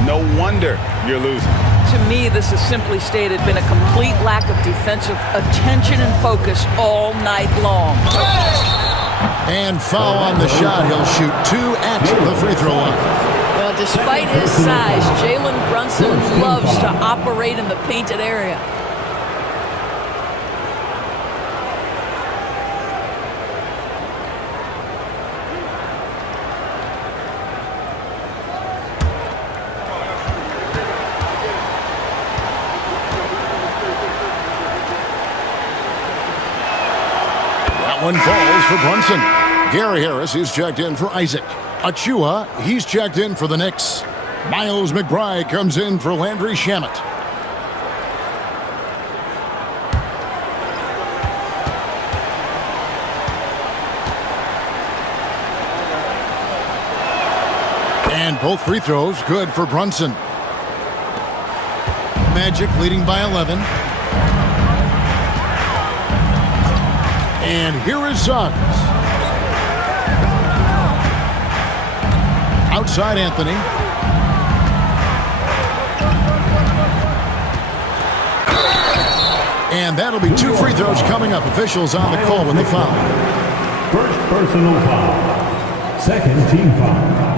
no wonder you're losing. To me, this has simply stated been a complete lack of defensive attention and focus all night long. And foul on the shot. He'll shoot 2 at the free throw line. Well, despite his size, Jalen Brunson loves to operate in the painted area. One falls for Brunson. Gary Harris is checked in for Isaac. Achua, he's checked in for the Knicks. Miles McBride comes in for Landry Shamet. And both free throws good for Brunson. Magic leading by 11. And here is Suggs. Outside Anthony. And that'll be 2 free throws coming up. Officials on the call with the foul. First personal foul. Second team foul.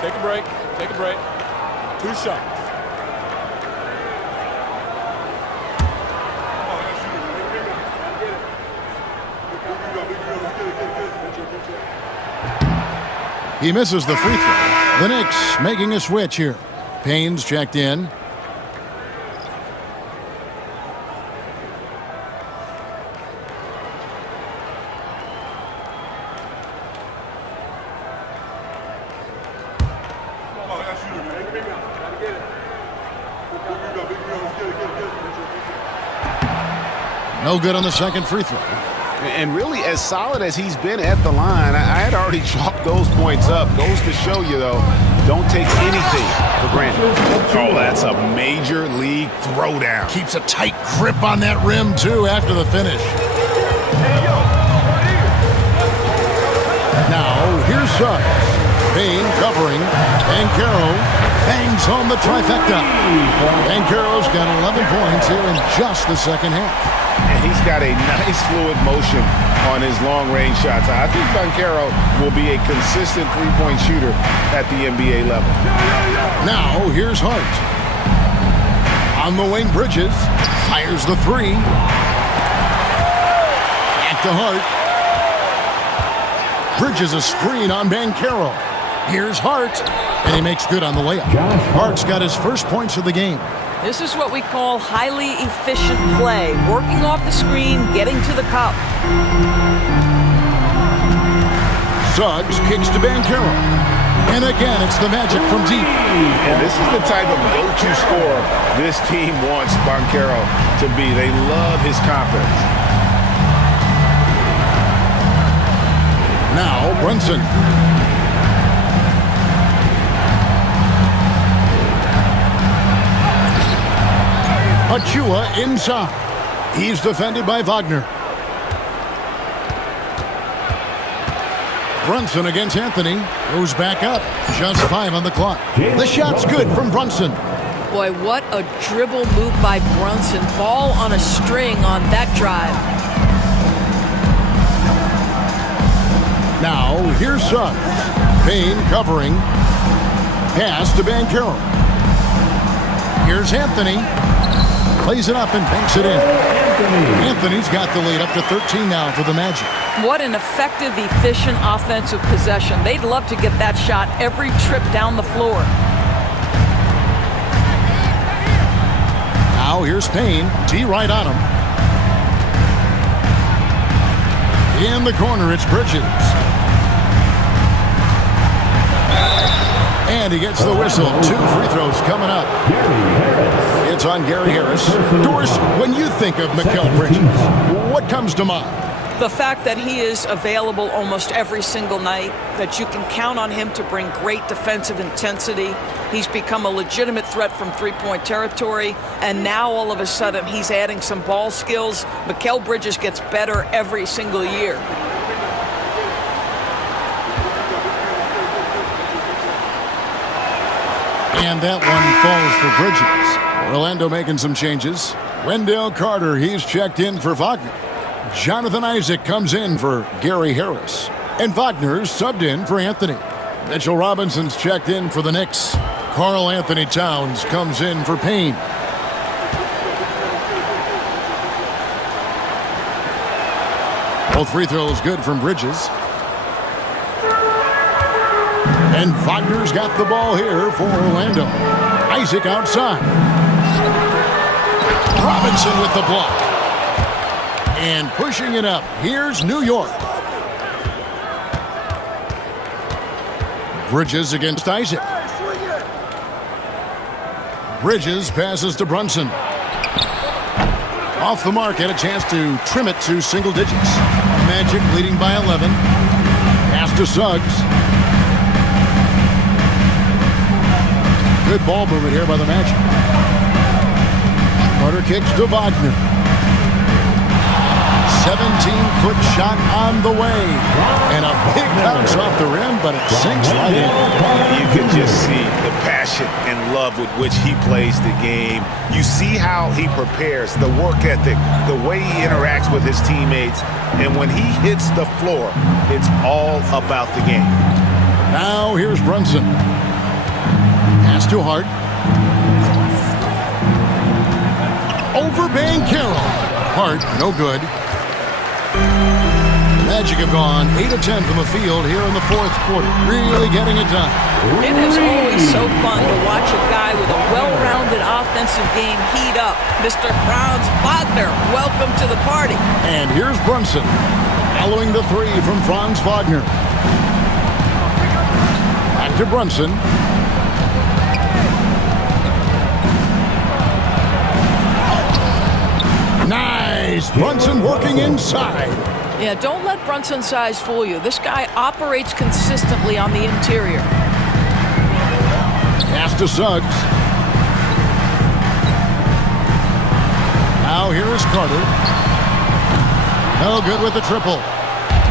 Take a break. Take a break. 2 shots. He misses the free throw. The Knicks making a switch here. Payne's checked in. No good on the second free throw. And really, as solid as he's been at the line, I had already chalked those points up. Goes to show you, though, Don't take anything for granted. Oh, that's a major league throwdown. Keeps a tight grip on that rim, too, after the finish. Now, here's Suggs. Payne covering. Banchero bangs home the trifecta. Banchero's got 11 points here in just the second half. And he's got a nice fluid motion on his long-range shots. I think Banchero will be a consistent three-point shooter at the NBA level. Now, here's Hart. On the wing, Bridges. Fires the three. Back to Hart. Bridges a screen on Banchero. Here's Hart. And he makes good on the layup. Hart's got his first points of the game. This is what we call highly efficient play. Working off the screen, getting to the cup. Suggs kicks to Banchero. And again, it's the Magic from deep. And this is the type of go-to scorer this team wants Banchero to be. They love his confidence. Now, Brunson. Achua inside. He's defended by Wagner. Brunson against Anthony. Goes back up. Just 5 on the clock. The shot's good from Brunson. Boy, what a dribble move by Brunson. Ball on a string on that drive. Now, here's Suggs. Payne covering. Pass to Banchero. Here's Anthony. Plays it up and banks it in. Anthony's got the lead up to 13 now for the Magic. What an effective, efficient offensive possession. They'd love to get that shot every trip down the floor. Now here's Payne. T right on him. In the corner, it's Bridges. And he gets the whistle. 2 free throws coming up. It's on Gary Harris. Doris, when you think of Mikal Bridges, what comes to mind? The fact that he is available almost every single night, that you can count on him to bring great defensive intensity. He's become a legitimate threat from three-point territory, and now all of a sudden he's adding some ball skills. Mikal Bridges gets better every single year. And that one falls for Bridges. Orlando making some changes. Wendell Carter, he's checked in for Wagner. Jonathan Isaac comes in for Gary Harris. And Wagner's subbed in for Anthony. Mitchell Robinson's checked in for the Knicks. Karl Anthony Towns comes in for Payne. Both free throws good from Bridges. And Wagner's got the ball here for Orlando. Isaac outside. Robinson with the block. And pushing it up, here's New York. Bridges against Isaac. Bridges passes to Brunson. Off the mark, had a chance to trim it to single digits. Magic leading by 11. Pass to Suggs. Good ball movement here by the Magic. Carter kicks to Wagner. 17-foot shot on the way. And a big bounce off the rim, but it sinks right in. You can just see the passion and love with which he plays the game. You see how he prepares, the work ethic, the way he interacts with his teammates. And when he hits the floor, it's all about the game. Now here's Brunson. Pass to Hart. Over Banchero. Hart, no good. Magic have gone 8 of 10 from the field here in the fourth quarter. Really getting it done. It is always so fun to watch a guy with a well-rounded offensive game heat up. Mr. Franz Wagner, welcome to the party. And here's Brunson, following the three from Franz Wagner. Back to Brunson. Nice! Brunson working inside. Yeah, don't let Brunson's size fool you. This guy operates consistently on the interior. Pass to Suggs. Now here is Carter. No good with the triple.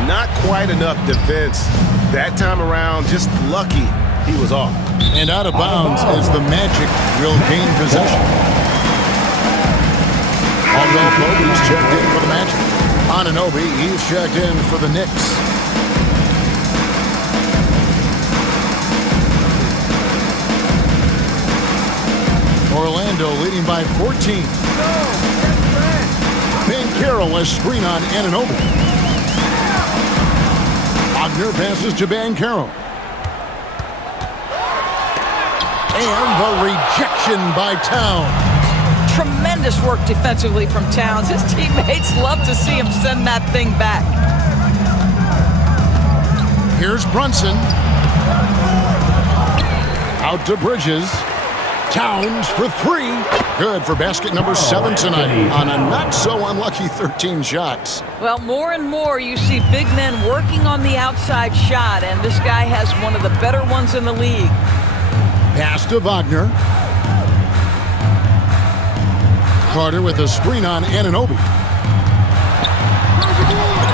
Not quite enough defense. That time around, just lucky he was off. And out of bounds as the Magic will gain possession. Caldwell Pope's checked in for the Magic. Anunoby, he's checked in for the Knicks. Orlando leading by 14. Banchero a screen on Anunoby. Wagner passes to Banchero. And the rejection by Towns. Tremendous work defensively from Towns. His teammates love to see him send that thing back. Here's Brunson. Out to Bridges. Towns for three. Good for basket number 7 tonight on a not-so-unlucky 13 shots. Well, more and more you see big men working on the outside shot, and this guy has one of the better ones in the league. Pass to Wagner. Carter with a screen on Anunoby.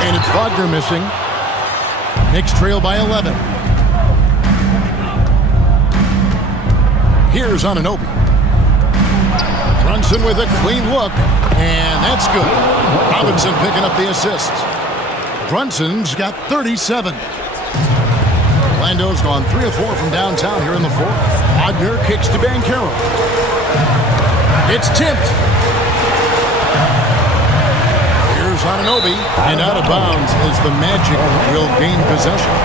And it's Wagner missing. Knicks trail by 11. Here's Anunoby. Brunson with a clean look. And that's good. Robinson picking up the assist. Brunson's got 37. Orlando's gone 3 of 4 from downtown here in the fourth. Wagner kicks to Banchero. It's tipped. Here's Anunoby. And out of bounds as the Magic will gain possession.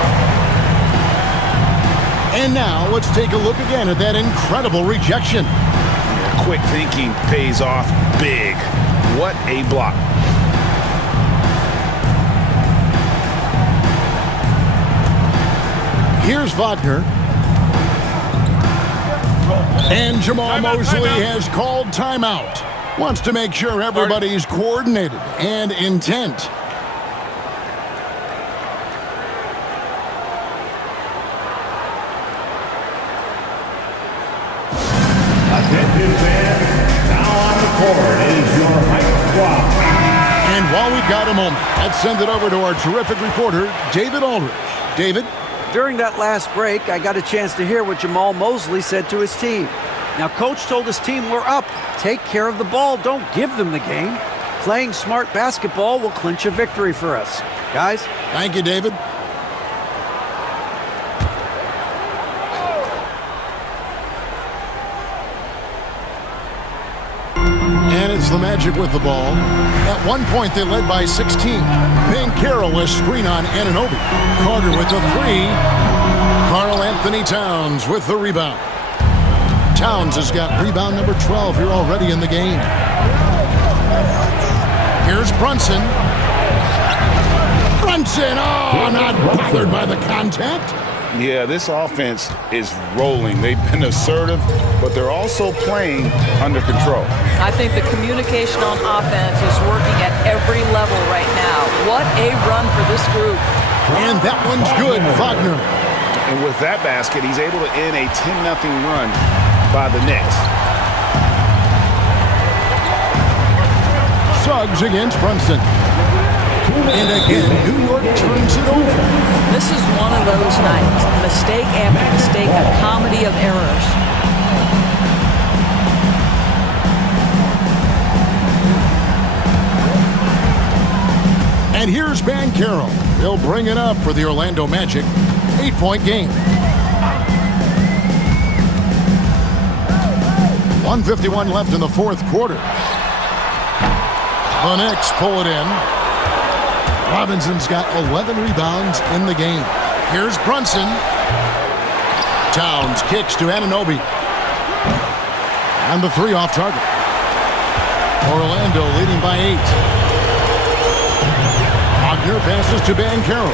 And now let's take a look again at that incredible rejection. Yeah, quick thinking pays off big. What a block. Here's Wagner. And Jamal Mosley has called timeout. Wants to make sure everybody's coordinated and intent. Attention fans, now on the court is your hype squad. And while we've got a moment, let's send it over to our terrific reporter, David Aldridge. David? During that last break, I got a chance to hear what Jamal Mosley said to his team. Now, Coach told his team, we're up. Take care of the ball. Don't give them the game. Playing smart basketball will clinch a victory for us. Guys? Thank you, David. And it's the Magic with the ball. At one point, they led by 16. Banchero a screen on Anunoby. Carter with the three. Karl Anthony Towns with the rebound. Towns has got rebound number 12 here already in the game. Here's Brunson. Brunson, oh, not bothered by the contact. Yeah, this offense is rolling. They've been assertive, but they're also playing under control. I think the communication on offense is working at every level right now. What a run for this group. And that one's good, Wagner. And with that basket, he's able to end a 10-0 run by the Knicks. Suggs against Brunson. And again, New York turns it over. This is one of those nights. Mistake after mistake, a comedy of errors. And here's Banchero. He'll bring it up for the Orlando Magic. 8-point game. 1:51 left in the fourth quarter. The Knicks pull it in. Robinson's got 11 rebounds in the game. Here's Brunson. Towns kicks to Anunoby. And the three off target. Orlando leading by 8. Wagner passes to Banchero.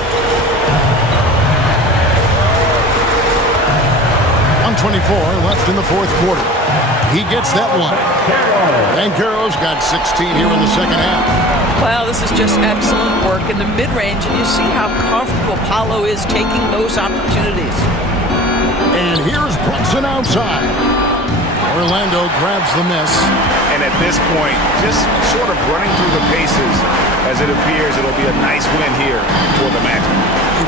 1:24 left in the fourth quarter. He gets that one. Banchero's got 16 here in the second half. Well, this is just excellent work in the mid-range, and you see how comfortable Paolo is taking those opportunities. And here's Brunson outside. Orlando grabs the miss. And at this point, just sort of running through the paces, as it appears it'll be a nice win here for the Magic.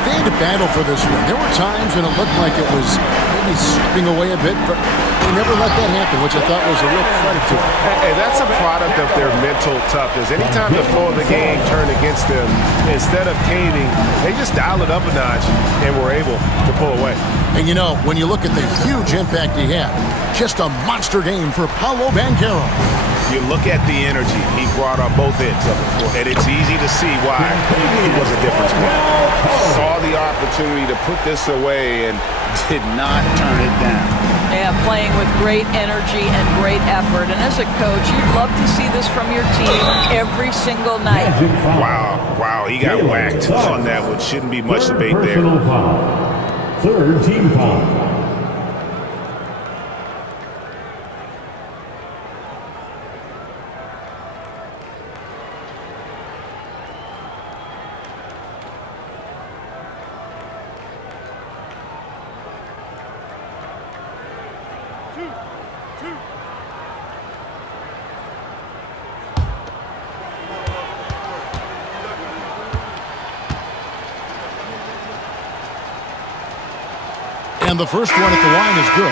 They had to battle for this win. There were times when it looked like it was maybe slipping away a bit, but they never let that happen, which I thought was a real credit to them. And that's a product of their mental toughness. Anytime the flow of the game turned against them, instead of caving, they just dialed it up a notch and were able to pull away. And you know, when you look at the huge impact he had, just a monster game for Paolo Banchero. You look at the energy he brought on both ends of the floor, and it's easy to see why he was a difference maker. Saw the opportunity to put this away and did not turn it down. Yeah, playing with great energy and great effort. And as a coach, you'd love to see this from your team every single night. Wow, he got whacked on that, which shouldn't be much debate there. Third team foul. And the first one at the line is good.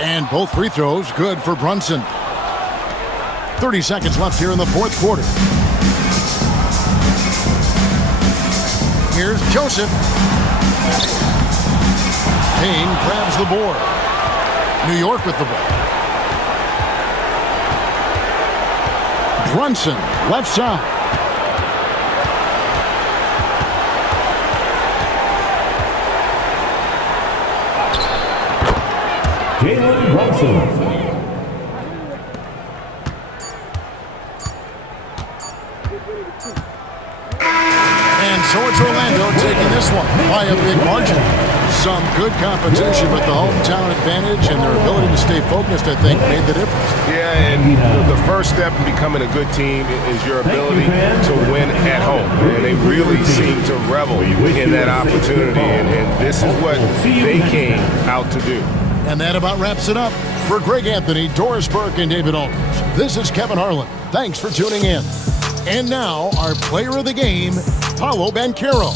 And both free throws good for Brunson. 30 seconds left here in the fourth quarter. Here's Joseph. Payne grabs the board. New York with the ball. Brunson, left side. Jalen Brunson. So it's Orlando taking this one by a big margin. Some good competition, but the hometown advantage and their ability to stay focused, I think, made the difference. Yeah, and the first step in becoming a good team is your ability to win at home. And they really seem to revel in that opportunity, and this is what they came out to do. And that about wraps it up. For Greg Anthony, Doris Burke, and David Aldridge, this is Kevin Harlan. Thanks for tuning in. And now, our player of the game, Paolo Banchero.